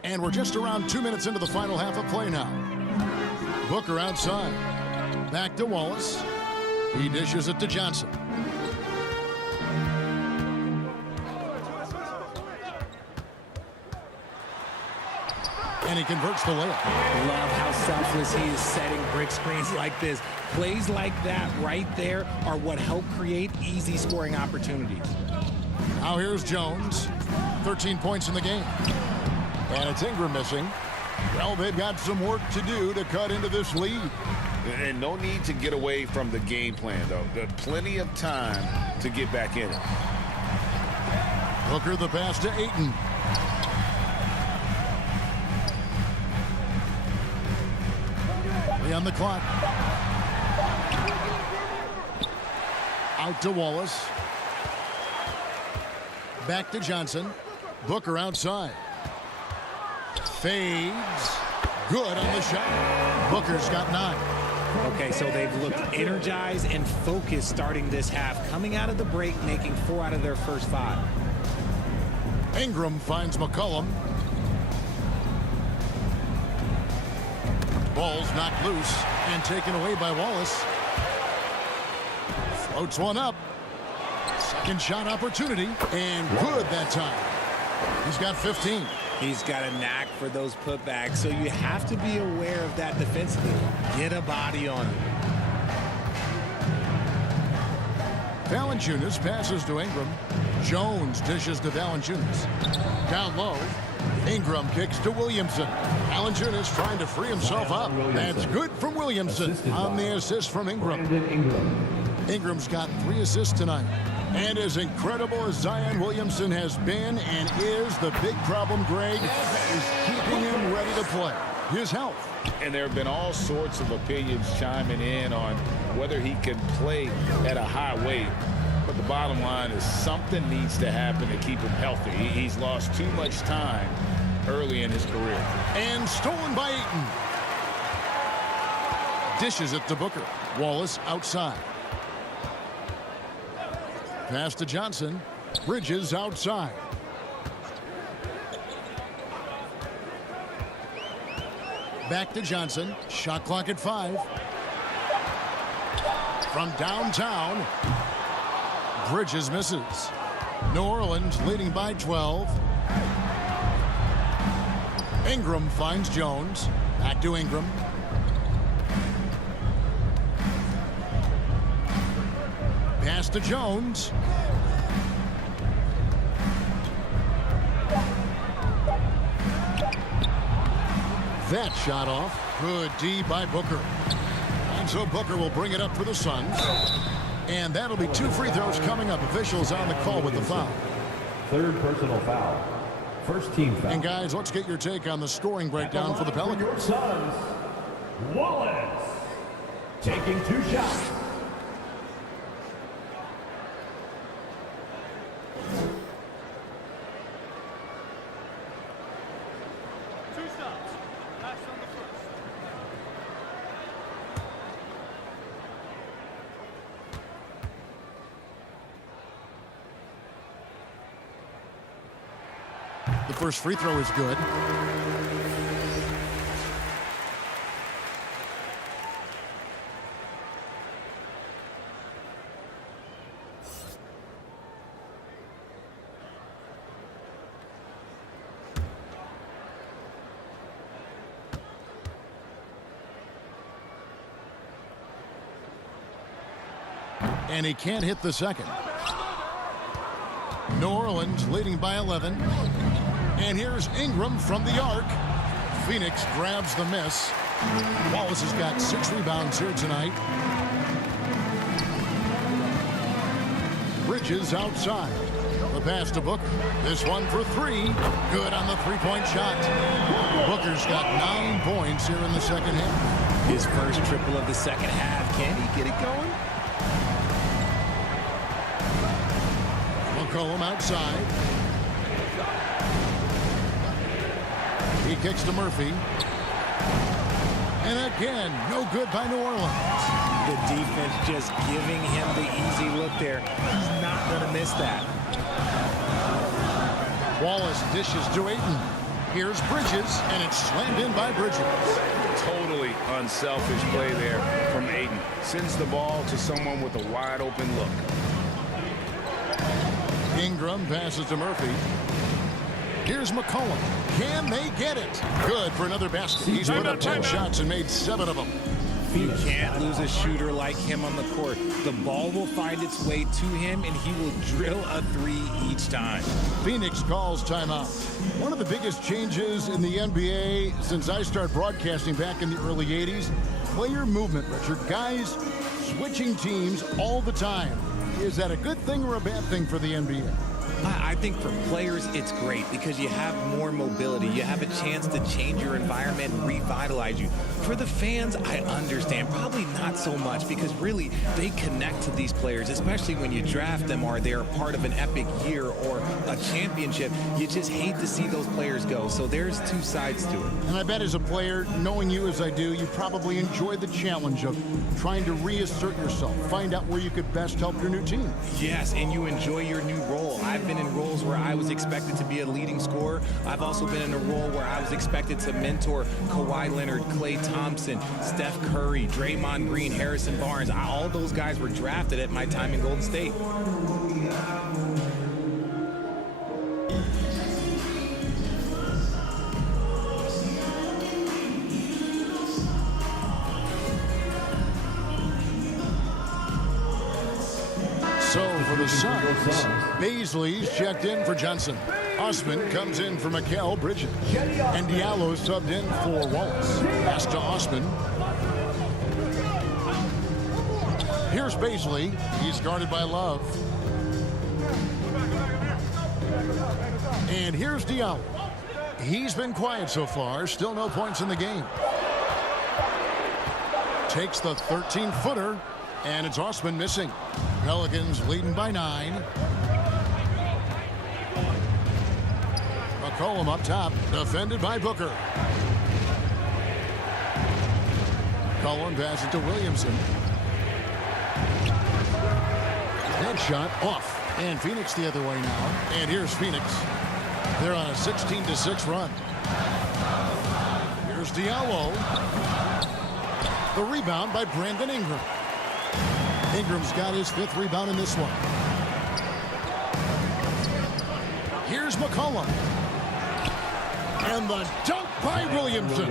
And we're just around 2 minutes into the final half of play now. Booker outside. Back to Wallace. He dishes it to Johnson. And he converts the layup. Love how selfless he is setting brick screens like this. Plays like that right there are what help create easy scoring opportunities. Now here's Jones. 13 points in the game. And it's Ingram missing. Well, they've got some work to do to cut into this lead. And no need to get away from the game plan, though. There's plenty of time to get back in it. Booker the pass to Ayton. On the clock. Out to Wallace. Back to Johnson. Booker outside. Fades. Good on the shot. Booker's got 9. Okay, so they've looked energized and focused starting this half, coming out of the break, making 4 out of their first 5. Ingram finds McCollum. Ball's knocked loose and taken away by Wallace. Floats one up. Second shot opportunity, and good that time. He's got 15. He's got a knack for those putbacks, so you have to be aware of that defensively. Get a body on him. Valanciunas passes to Ingram. Jones dishes to Valanciunas. Down low. Ingram kicks to Williamson. Valanciunas trying to free himself up. That's good from Williamson on the assist from Ingram. Ingram's got 3 assists tonight. And as incredible as Zion Williamson has been and is, the big problem, Greg, is keeping him ready to play. His health. And there have been all sorts of opinions chiming in on whether he can play at a high weight. But the bottom line is something needs to happen to keep him healthy. He's lost too much time early in his career. And stolen by Ayton. Dishes it to Booker. Wallace outside. Pass to Johnson. Bridges outside. Back to Johnson. Shot clock at 5. From downtown. Bridges misses. New Orleans leading by 12. Ingram finds Jones. Back to Ingram. Pass to Jones. That shot off. Good D by Booker. And so Booker will bring it up for the Suns. And that'll be 2 free throws coming up. Officials on the call with the foul. Third personal foul. First team foul. And guys, let's get your take on the scoring breakdown for the Pelicans. Your Suns, Wallace taking 2 shots. The first free throw is good. And he can't hit the second. New Orleans leading by 11. And here's Ingram from the arc. Phoenix grabs the miss. Wallace has got 6 rebounds here tonight. Bridges outside. The pass to Booker. This one for 3. Good on the three-point shot. Booker's got 9 points here in the second half. His first triple of the second half. Can he get it going? McCollum outside. He kicks to Murphy. And again, no good by New Orleans. The defense just giving him the easy look there. He's not going to miss that. Wallace dishes to Ayton. Here's Bridges, and it's slammed in by Bridges. Totally unselfish play there from Ayton. Sends the ball to someone with a wide open look. Ingram passes to Murphy. Here's McCollum. Can they get it? Good for another basket. He's put up 10 shots and made 7 of them. You can't lose a shooter like him on the court. The ball will find its way to him, and he will drill a 3 each time. Phoenix calls timeout. One of the biggest changes in the NBA since I started broadcasting back in the early 80s, player movement, Richard. Guys switching teams all the time. Is that a good thing or a bad thing for the NBA? I think for players, it's great because you have more mobility. You have a chance to change your environment and revitalize you. For the fans, I understand. Probably not so much because really they connect to these players, especially when you draft them or they're part of an epic year or a championship. You just hate to see those players go. So there's 2 sides to it. And I bet as a player, knowing you as I do, you probably enjoy the challenge of trying to reassert yourself, find out where you could best help your new team. Yes, and you enjoy your new role. I've been in roles where I was expected to be a leading scorer. I've also been in a role where I was expected to mentor Kawhi Leonard, Klay Thompson, Steph Curry, Draymond Green, Harrison Barnes. All those guys were drafted at my time in Golden State. So for the Suns, Baisley's checked in for Johnson. Osman comes in for Mikal Bridges. And Diallo subbed in for Wallace. Pass to Osman. Here's Baisley. He's guarded by Love. And here's Diallo. He's been quiet so far. Still no points in the game. Takes the 13-footer. And it's Osman missing. Pelicans leading by 9. McCollum up top, defended by Booker. McCollum passes to Williamson. That shot off. And Phoenix the other way now. And here's Phoenix. They're on a 16-6 run. Here's Diallo. The rebound by Brandon Ingram. Ingram's got his 5th rebound in this one. Here's McCollum. And the dunk by Williamson.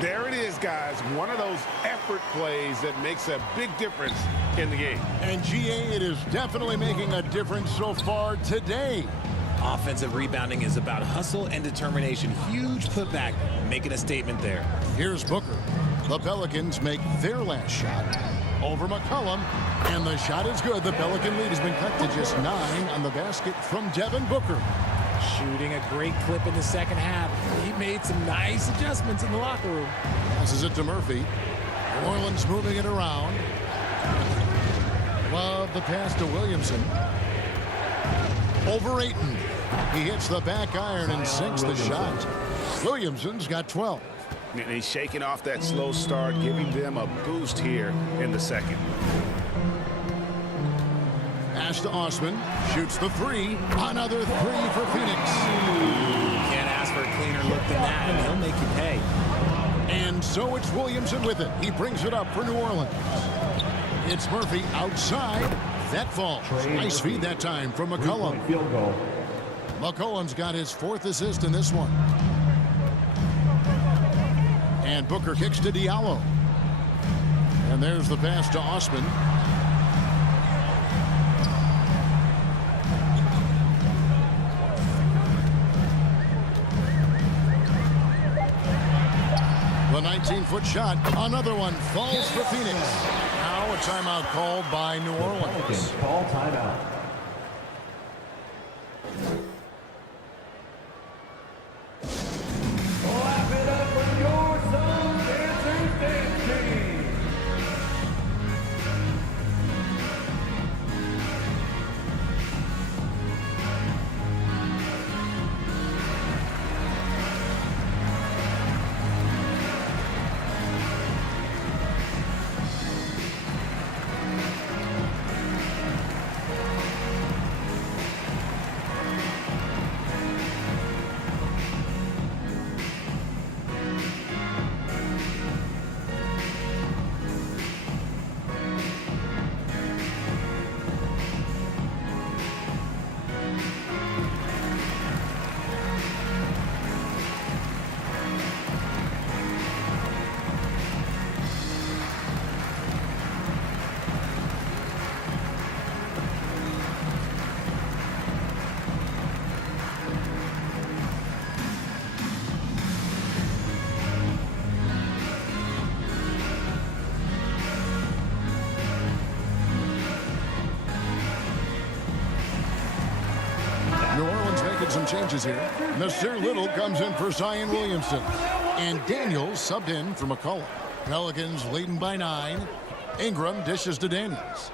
There it is, guys. One of those effort plays that makes a big difference in the game. And GA, it is definitely making a difference so far today. Offensive rebounding is about hustle and determination. Huge putback, making a statement there. Here's Booker. The Pelicans make their last shot. Over McCollum, and the shot is good. The Pelican lead has been cut to just 9 on the basket from Devin Booker. Shooting a great clip in the second half. He made some nice adjustments in the locker room. Passes it to Murphy. New Orleans moving it around. Love the pass to Williamson. Over Ayton. He hits the back iron and sinks the shot. Williamson's got 12. And he's shaking off that slow start, giving them a boost here in the second. Pass to Osman. Shoots the 3. Another 3 for Phoenix. Can't ask for a cleaner look than that, and he'll make you pay. And so it's Williamson with it. He brings it up for New Orleans. It's Murphy outside. That falls. Nice feed that time from McCollum. McCollum's got his 4th assist in this one. And Booker kicks to Diallo. And there's the pass to Osman. The 19-foot shot. Another one falls for Phoenix. Now a timeout called by New Orleans. Pelicans call timeout. Clap it up for your song dancers dancing. New Orleans making some changes here. Mr. Little comes in for Zion Williamson. And Daniels subbed in for McCollum. Pelicans leading by 9. Ingram dishes to Daniels.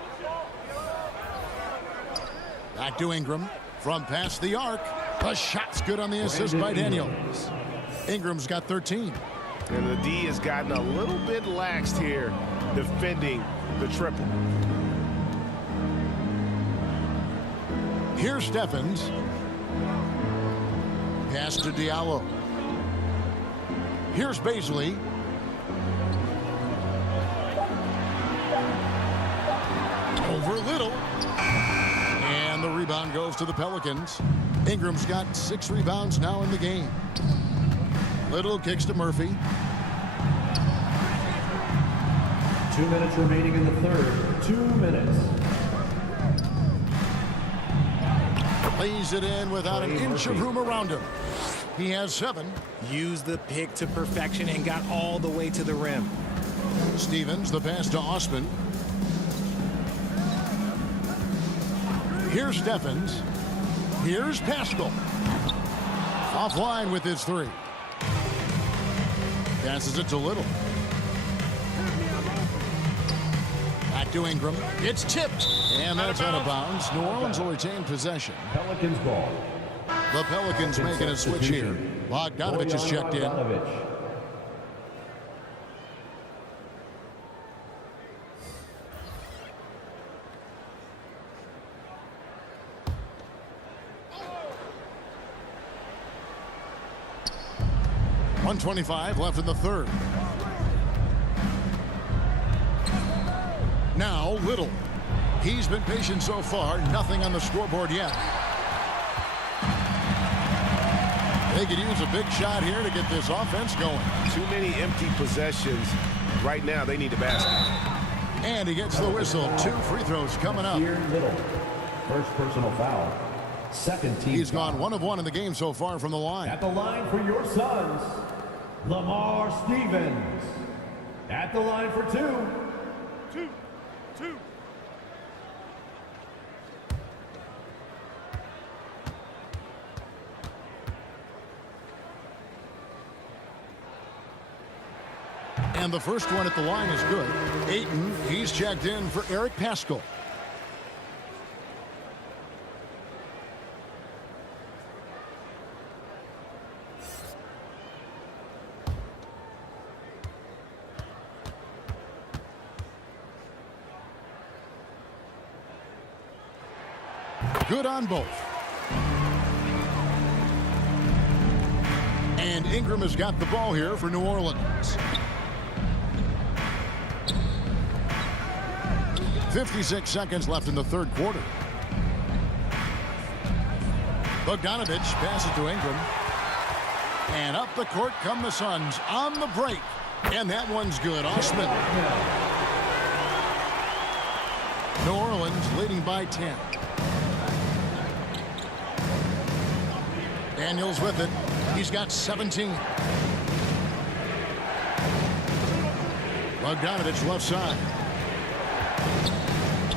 Back to Ingram. From past the arc. The shot's good on the assist by Daniels. Ingram's got 13. And the D has gotten a little bit laxed here defending the triple. Here's Stephens. Pass to Diallo. Here's Baisley. Over Little. And the rebound goes to the Pelicans. Ingram's got 6 rebounds now in the game. Little kicks to Murphy. 2 minutes remaining in the third. 2 minutes. Lays it in without an inch of room around him. He has 7. Used the pick to perfection and got all the way to the rim. Stevens, the pass to Osman. Here's Stephens. Here's Pascal. Offline with his 3. Passes it to Little. Back to Ingram. It's tipped. And that's out of bounds. New Orleans will retain possession. Pelicans ball. The Pelicans making a switch here. Bogdanovich is checked in. Bogdanovich. .125 left in the third. Now Little. He's been patient so far. Nothing on the scoreboard yet. They could use a big shot here to get this offense going. Too many empty possessions. Right now, they need a basket. And he gets the whistle. 2 free throws coming up. Here, Little. First personal foul. Second team. He's gone 1 of 1 in the game so far from the line. At the line for your Suns, Lamar Stevens. At the line for 2. And the first one at the line is good. Ayton, he's checked in for Eric Pascal. Good on both. And Ingram has got the ball here for New Orleans. 56 seconds left in the third quarter. Bogdanovich passes to Ingram. And up the court come the Suns on the break. And that one's good. Osman. New Orleans leading by 10. Daniels with it. He's got 17. Bogdanovich left side.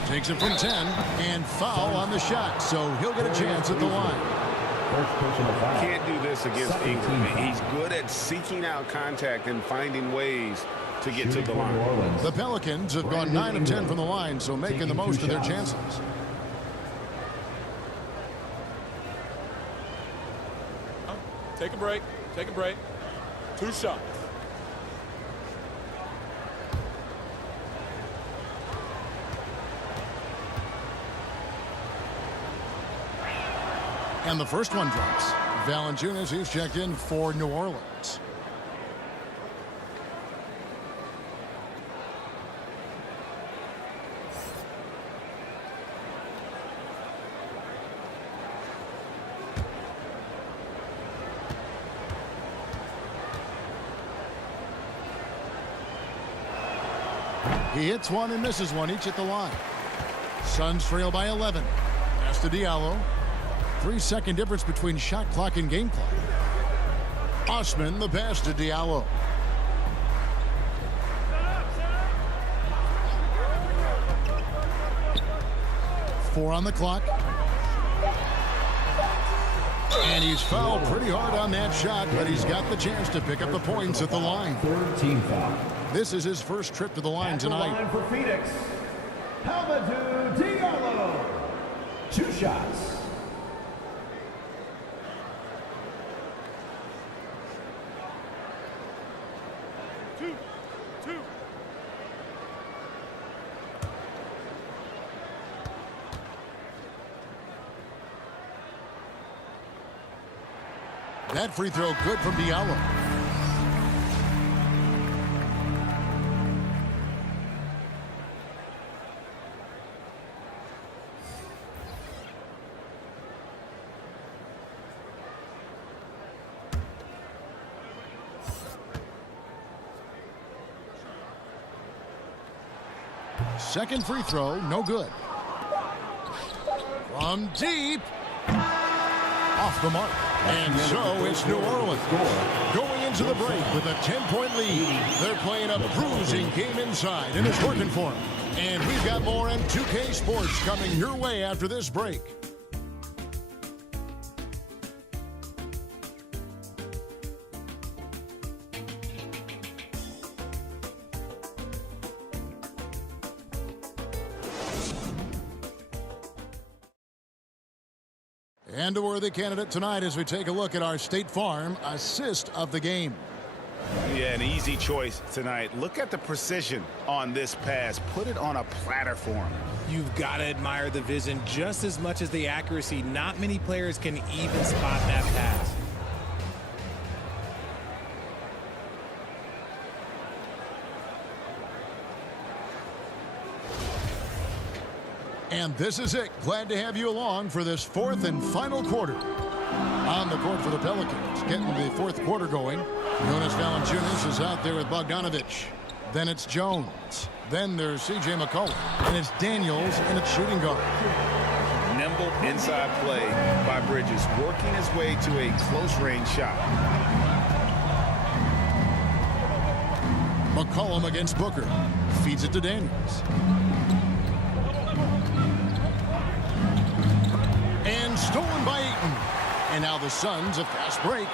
Takes it from 10 and foul on the shot, so he'll get a chance at the line. Can't do this against Ingram. He's good at seeking out contact and finding ways to get to the line. The Pelicans have gone 9 of 10 from the line, so making the most of their chances. Take a break. Take a break. 2 shots. And the first one drops. Valanciunas, he's checked in for New Orleans. He hits one and misses one, each at the line. Suns trail by 11. Pass to Diallo. 3-second difference between shot clock and game clock. Osman, the pass to Diallo. Four on the clock. And he's fouled pretty hard on that shot, but he's got the chance to pick up the points at the line. Third team foul. This is his first trip to the line tonight. At the line for Phoenix, Hamidou Diallo. 2 shots. That free throw good from Diallo. Second free throw, no good. From deep. Off the mark. And so it's New Orleans going into the break with a 10-point lead. They're playing a bruising game inside, and it's working for them. And we've got more on 2K Sports coming your way after this break. And a worthy candidate tonight as we take a look at our State Farm assist of the game. Yeah, an easy choice tonight. Look at the precision on this pass. Put it on a platter for him. You've got to admire the vision just as much as the accuracy. Not many players can even spot that pass. And this is it. Glad to have you along for this fourth and final quarter. On the court for the Pelicans, getting the fourth quarter going. Jonas Valanciunas is out there with Bogdanovich. Then it's Jones. Then there's C.J. McCollum. And it's Daniels, and it's shooting guard. Nimble inside play by Bridges, working his way to a close-range shot. McCollum against Booker. Feeds it to Daniels. And stolen by Eaton. And now the Suns, a fast break.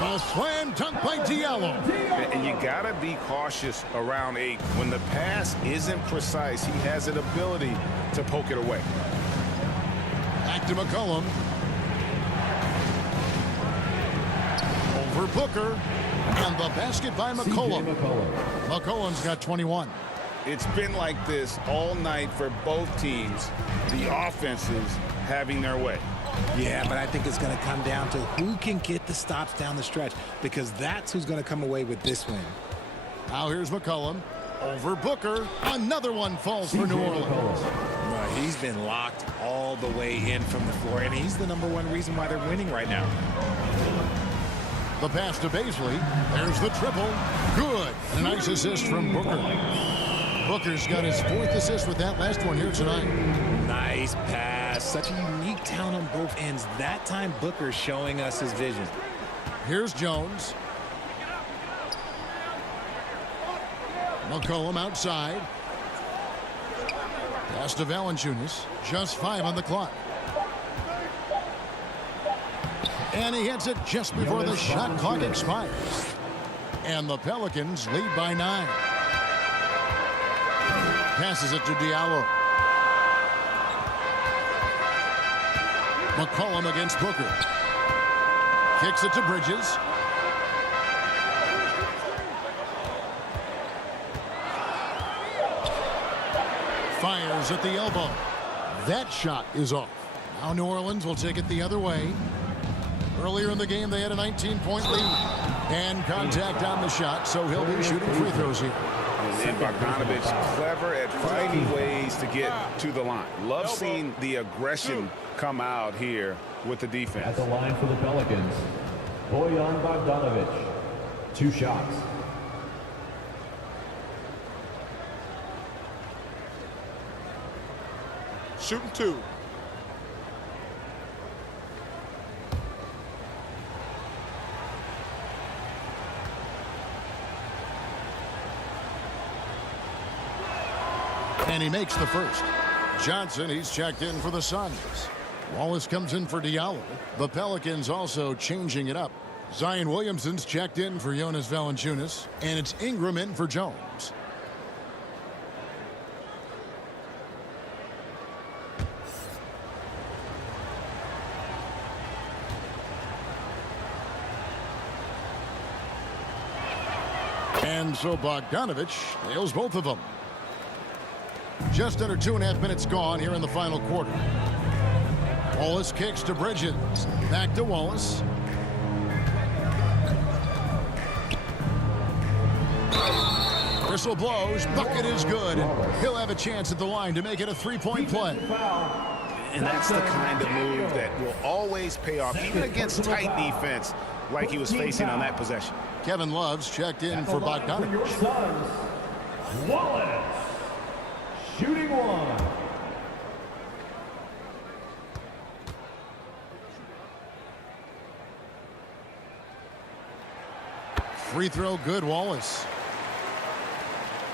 A slam dunk by Diallo. And you got to be cautious around Ayton. When the pass isn't precise, he has an ability to poke it away. Back to McCollum. Over Booker. And the basket by McCollum. McCollum's got 21. It's been like this all night for both teams. The offenses having their way. Yeah, but I think it's going to come down to who can get the stops down the stretch, because that's who's going to come away with this win. Now here's McCollum. Over Booker. Another one falls for New Orleans. He's been locked all the way in from the floor, and he's the #1 reason why they're winning right now. The pass to Baisley. There's the triple. Good. A nice assist from Booker. Booker's got his 4th assist with that last one here tonight. Nice pass. Such a unique talent on both ends. That time, Booker showing us his vision. Here's Jones. McCollum outside. Pass to Valanciunas. Just 5 on the clock. And he hits it just before the shot clock expires. And the Pelicans lead by 9. Passes it to Diallo. McCollum against Booker. Kicks it to Bridges. Fires at the elbow. That shot is off. Now New Orleans will take it the other way. Earlier in the game, they had a 19-point lead. And contact on the shot, so he'll be shooting free throws here. And Bogdanovich clever at finding ways to get to the line. Love seeing the aggression come out here with the defense. At the line for the Pelicans, Bojan Bogdanovich. 2 shots. Shooting 2. And he makes the first. Johnson, he's checked in for the Suns. Wallace comes in for Diallo. The Pelicans also changing it up. Zion Williamson's checked in for Jonas Valanciunas. And it's Ingram in for Jones. And so Bogdanovich nails both of them. Just under 2.5 minutes gone here in the final quarter. Wallace kicks to Bridges. Back to Wallace. Whistle blows. Bucket is good. He'll have a chance at the line to make it a 3-point play. And that's the kind of move that will always pay off, even against tight defense like he was facing on that possession. Kevin Love's checked in for Bogdanovich. Wallace. Shooting 1. Free throw good, Wallace.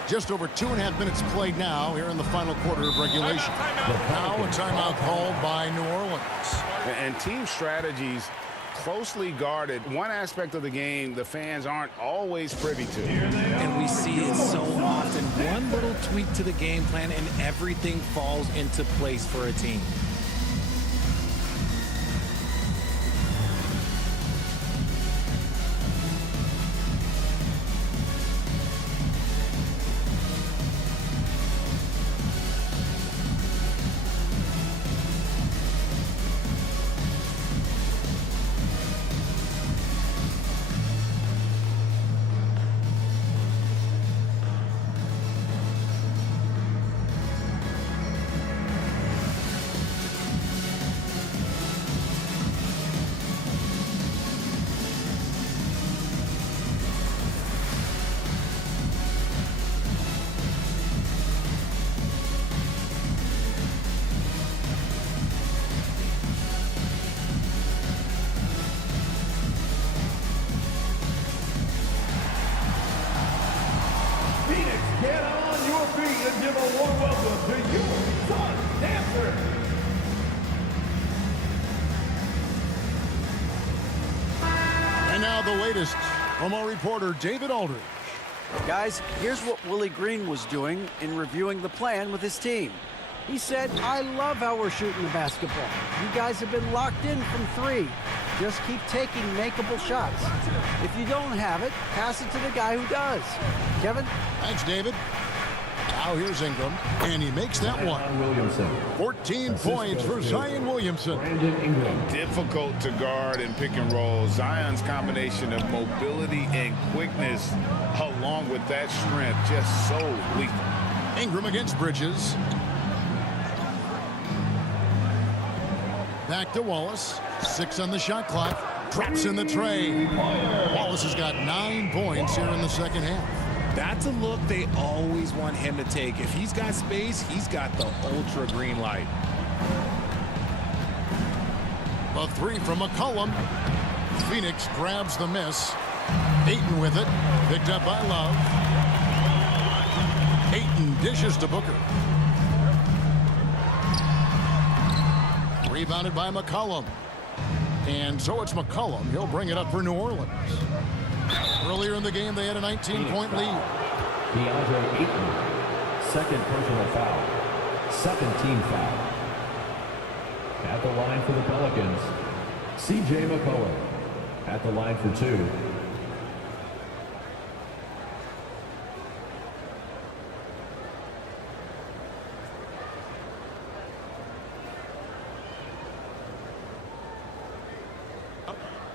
Just over 2.5 minutes played now here in the final quarter of regulation. Now a timeout called by New Orleans. And team strategies closely guarded. One aspect of the game the fans aren't always privy to. And we see it so often. One little tweak to the game plan and everything falls into place for a team. And now the latest from our reporter, David Aldridge. Guys, here's what Willie Green was doing in reviewing the plan with his team. He said, I love how we're shooting the basketball. You guys have been locked in from 3. Just keep taking makeable shots. If you don't have it, pass it to the guy who does. Kevin? Thanks, David. Now here's Ingram, and he makes that one. 14 points for Zion Williamson. Difficult to guard and pick and roll. Zion's combination of mobility and quickness, along with that strength, just so lethal. Ingram against Bridges. Back to Wallace. 6 on the shot clock. Drops in the tray. Wallace has got 9 points here in the second half. That's a look they always want him to take. If he's got space, he's got the ultra green light. A 3 from McCollum. Phoenix grabs the miss. Ayton with it. Picked up by Love. Ayton dishes to Booker. Rebounded by McCollum. And so it's McCollum. He'll bring it up for New Orleans. Earlier in the game, they had a 19-point lead. DeAndre Ayton, second personal foul. Second team foul. At the line for the Pelicans, C.J. McCollum. At the line for 2.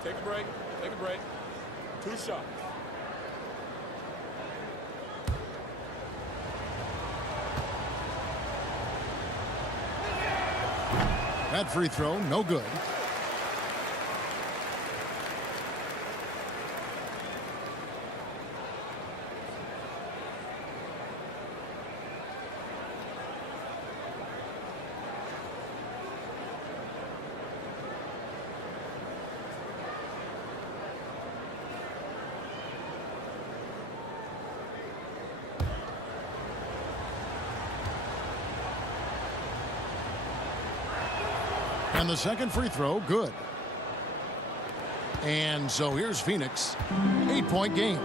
Take a break. Take a break. 2 shots. That free throw, no good. And the second free throw, good. And so here's Phoenix. 8-point game.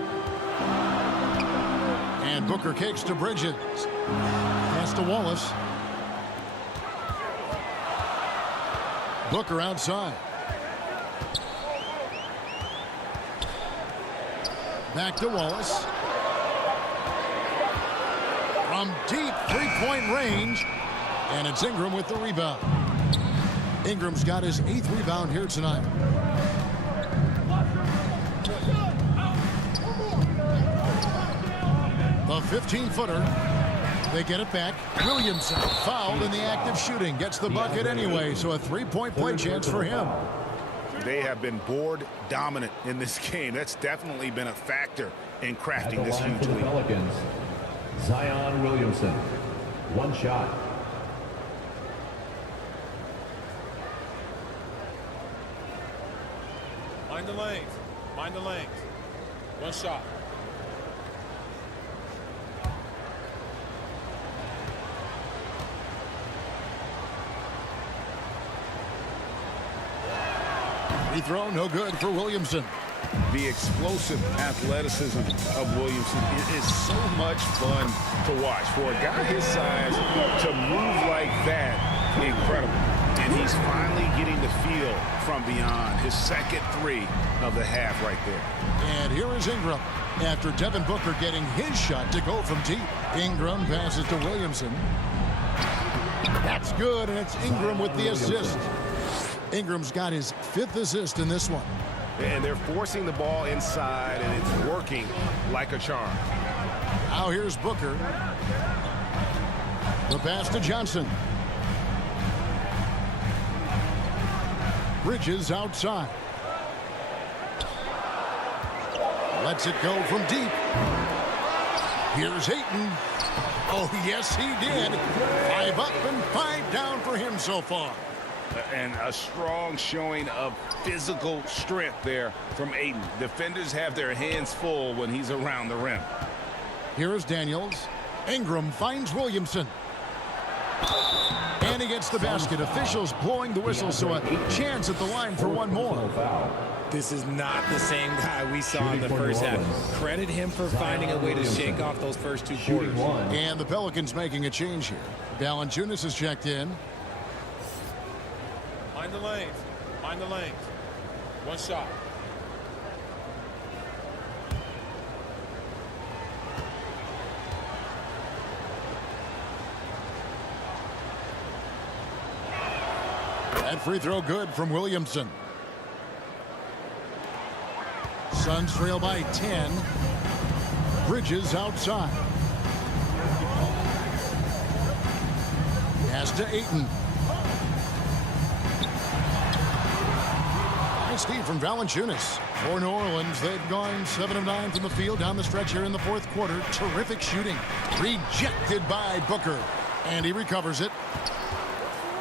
And Booker kicks to Bridges. Pass to Wallace. Booker outside. Back to Wallace. From deep three-point range. And it's Ingram with the rebound. Ingram's got his 8th rebound here tonight. The 15-footer. They get it back. Williamson fouled in the act of shooting. Gets the bucket anyway, so a 3-point play chance for him. They have been board dominant in this game. That's definitely been a factor in crafting this huge lead. Pelicans, Zion Williamson. 1 shot. Mind the lanes. Mind the lanes. 1 shot. Free throw, no good for Williamson. The explosive athleticism of Williamson is so much fun to watch. For a guy his size to move like that, incredible. And he's finally getting the feel from beyond. His second 3 of the half right there. And here is Ingram. After Devin Booker getting his shot to go from deep. Ingram passes to Williamson. That's good, and it's Ingram with the assist. Ingram's got his 5th assist in this one. And they're forcing the ball inside, and it's working like a charm. Now here's Booker. The pass to Johnson. Bridges outside. Lets it go from deep. Here's Ayton. Oh, yes, he did. 5 up and 5 down for him so far. And a strong showing of physical strength there from Ayton. Defenders have their hands full when he's around the rim. Here is Daniels. Ingram finds Williamson. And he gets the basket. Officials blowing the whistle, so a chance at the line for one more. This is not the same guy we saw in the first half. Credit him for finding a way to shake off those first 2 quarters. And the Pelicans making a change here. Valanciunas has checked in. Mind the lanes. Mind the lanes. 1 shot. That free throw good from Williamson. Suns trail by 10. Bridges outside. Pass to Ayton. Nice D from Valanciunas. For New Orleans, they've gone 7 of 9 from the field down the stretch here in the 4th quarter. Terrific shooting. Rejected by Booker. And he recovers it.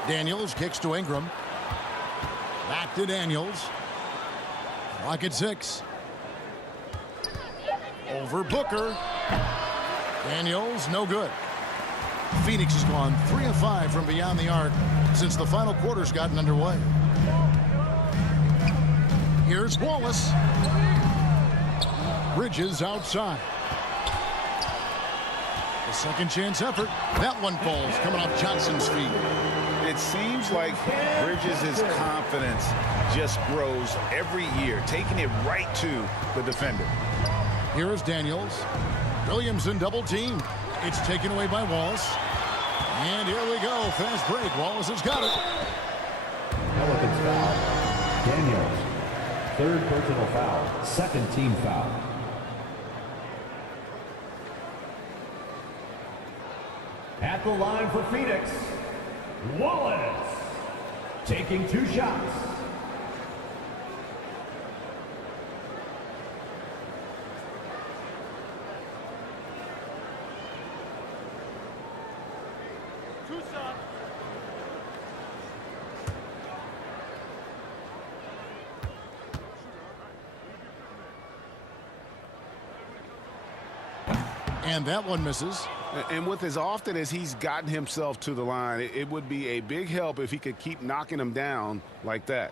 Daniels kicks to Ingram. Back to Daniels. Clock at 6. Over Booker. Daniels, no good. Phoenix has gone 3 of 5 from beyond the arc since the final quarter's gotten underway. Here's Wallace. Bridges outside. The second chance effort. That one falls coming off Johnson's feet. It seems like Bridges' confidence just grows every year, taking it right to the defender. Here is Daniels. Williamson double team. It's taken away by Wallace. And here we go. Fast break. Wallace has got it. Pelicans foul. Daniels. Third personal foul. Second team foul. At the line for Phoenix, Wallace. Taking 2 shots. And that one misses. And with as often as he's gotten himself to the line, it would be a big help if he could keep knocking them down like that.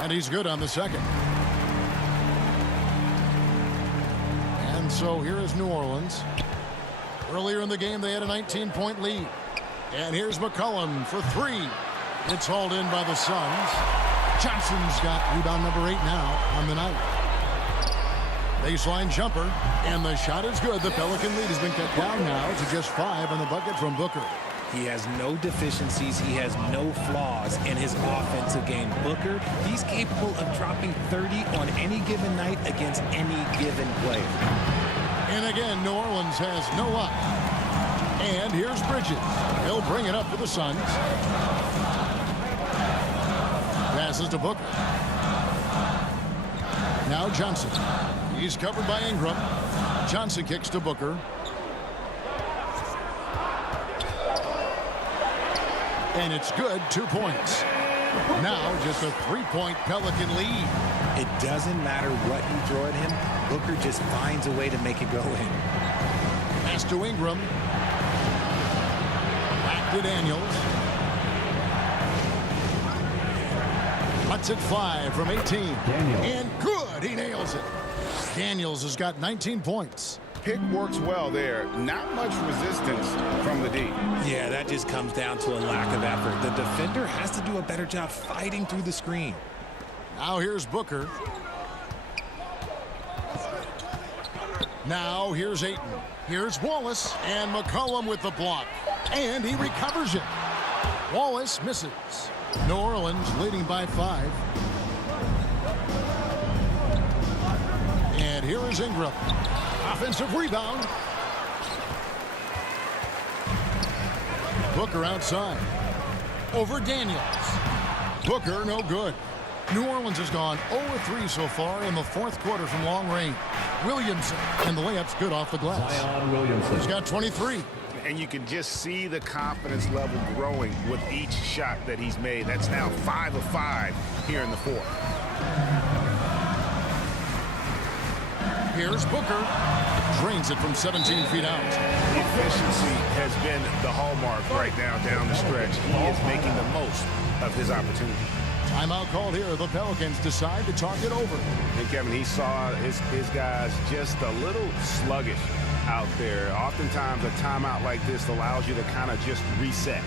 And he's good on the second. And so here is New Orleans. Earlier in the game, they had a 19-point lead. And here's McCollum for 3. It's hauled in by the Suns. Johnson's got rebound number 8 now on the night. Baseline jumper, and the shot is good. The Pelican lead has been cut down now to just 5 on the bucket from Booker. He has no deficiencies. He has no flaws in his offensive game. Booker, he's capable of dropping 30 on any given night against any given player. And again, New Orleans has no up. And here's Bridges. He'll bring it up for the Suns. Passes to Booker. Now Johnson. He's covered by Ingram. Johnson kicks to Booker. And it's good. 2 points. Now just a 3-point Pelican lead. It doesn't matter what you throw at him. Booker just finds a way to make it go in. Pass to Ingram. Back to Daniels. Cuts it 5 from 18. Daniels. And good. He nails it. Daniels has got 19 points. Pick works well there. Not much resistance from the D. Yeah, that just comes down to a lack of effort. The defender has to do a better job fighting through the screen. Now here's Booker. Now here's Ayton. Here's Wallace. And McCollum with the block. And he recovers it. Wallace misses. New Orleans leading by 5. And here is Ingram. Offensive rebound. Booker outside. Over Daniels. Booker no good. New Orleans has gone 0-3 so far in the 4th quarter from long range. Williamson, and the layup's good off the glass. Zion Williamson. He's got 23. And you can just see the confidence level growing with each shot that he's made. That's now 5 of 5 here in the 4th. Here's Booker. Drains it from 17 feet out. Efficiency has been the hallmark right now down the stretch. He is making the most of his opportunity. Timeout called here. The Pelicans decide to talk it over. And Kevin, he saw his guys just a little sluggish out there. Oftentimes a timeout like this allows you to kind of just reset.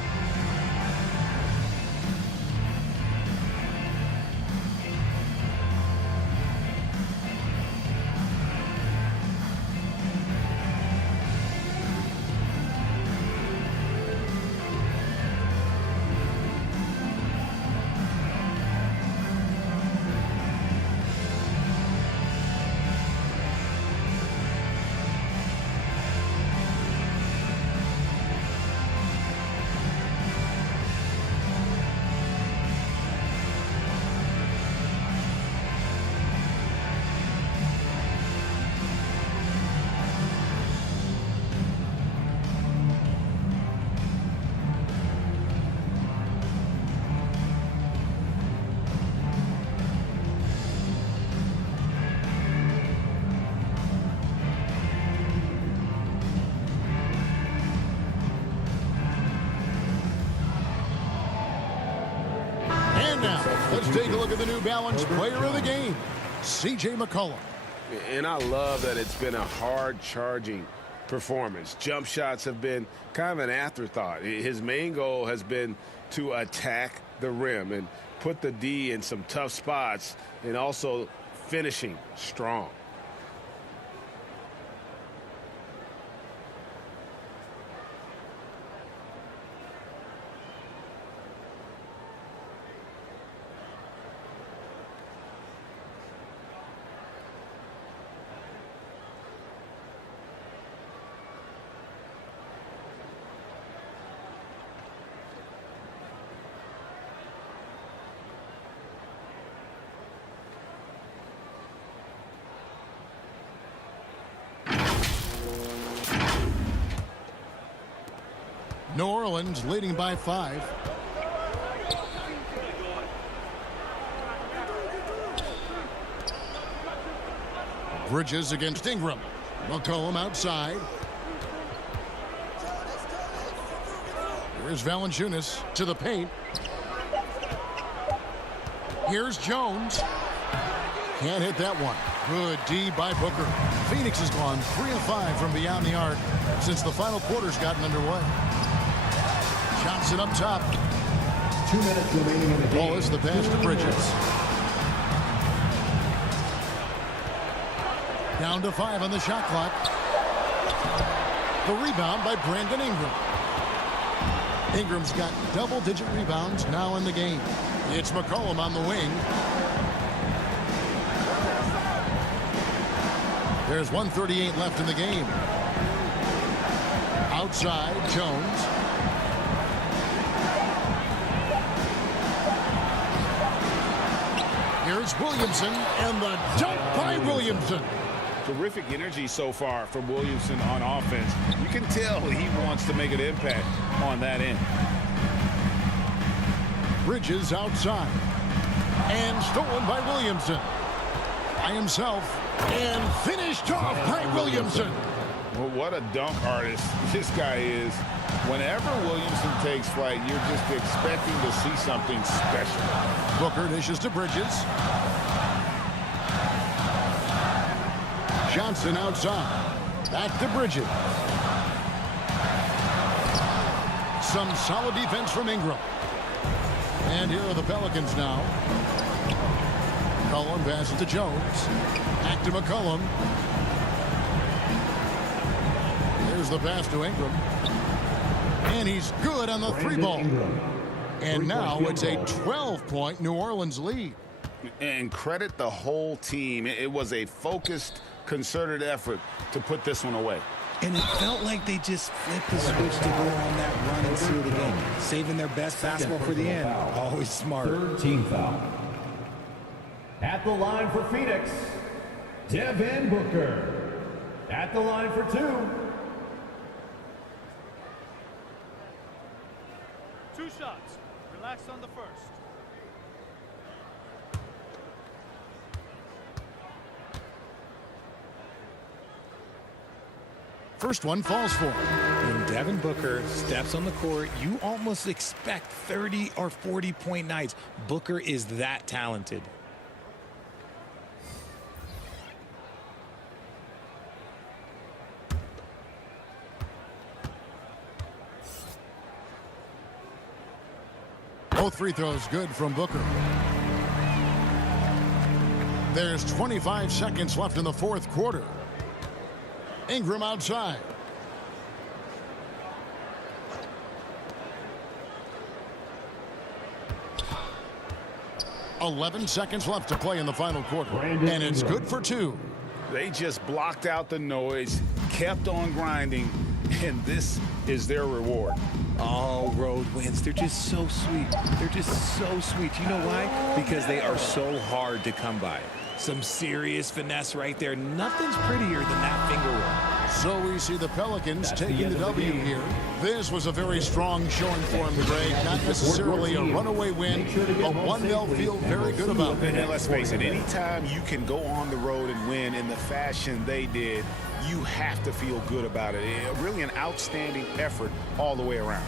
Let's take a look at the New Balance player of the game, C.J. McCollum. And I love that it's been a hard-charging performance. Jump shots have been kind of an afterthought. His main goal has been to attack the rim and put the D in some tough spots and also finishing strong. New Orleans leading by 5. Bridges against Ingram. McCollum outside. Here's Valanciunas to the paint. Here's Jones. Can't hit that one. Good D by Booker. Phoenix has gone 3 of 5 from beyond the arc since the final quarter's gotten underway. Johnson up top. 2 minutes remaining in the game. Ball is the pass to Bridges. Down to 5 on the shot clock. The rebound by Brandon Ingram. Ingram's got double-digit rebounds now in the game. It's McCollum on the wing. There's 1:38 left in the game. Outside, Jones. Here's Williamson, and the dunk by Williamson. Terrific energy so far from Williamson on offense. You can tell he wants to make an impact on that end. Bridges outside. And stolen by Williamson. By himself. And finished off by Williamson. Well, what a dunk artist this guy is. Whenever Williamson takes flight, you're just expecting to see something special. Booker dishes to Bridges. Johnson outside. Back to Bridges. Some solid defense from Ingram. And here are the Pelicans now. McCollum passes to Jones. Back to McCollum. There's the pass to Ingram. And he's good on the 3-ball. And now it's a 12-point New Orleans lead. And credit the whole team. It was a focused, concerted effort to put this one away. And it felt like they just flipped the switch to go on that run and seal the game. Saving their best basketball for the end. Always smart. Third team foul. At the line for Phoenix, Devin Booker. At the line for 2. 2 shots. Relax on the first. First one falls for him. When Devin Booker steps on the court, you almost expect 30 or 40-point nights. Booker is that talented. Both free throws good from Booker. There's 25 seconds left in the 4th quarter. Ingram outside. .11 seconds left to play in the final quarter. And it's good for 2. They just blocked out the noise, kept on grinding, and this is their reward. Oh, road wins. They're just so sweet. They're just so sweet. You know why? Because they are so hard to come by. Some serious finesse right there. Nothing's prettier than that finger roll. So we see the Pelicans taking the W here. This was a very strong showing for them, Greg. Not necessarily a runaway win, but one they'll feel very good about. And let's face it, anytime you can go on the road and win in the fashion they did, you have to feel good about it. Really an outstanding effort all the way around.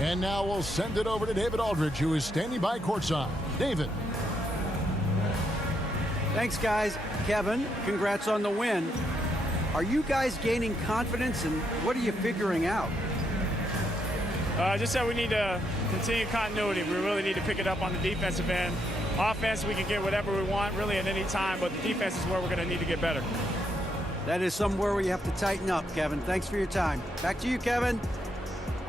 And now we'll send it over to David Aldridge, who is standing by courtside. David. Thanks, guys. Kevin, congrats on the win. Are you guys gaining confidence, and what are you figuring out? Just that we need to continue continuity. We really need to pick it up on the defensive end. Offense, we can get whatever we want really at any time, but the defense is where we're going to need to get better. That is somewhere where you have to tighten up, Kevin. Thanks for your time. Back to you, Kevin.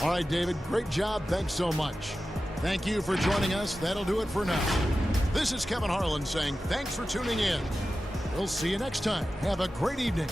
All right, David, great job. Thanks so much. Thank you for joining us. That'll do it for now. This is Kevin Harlan saying thanks for tuning in. We'll see you next time. Have a great evening.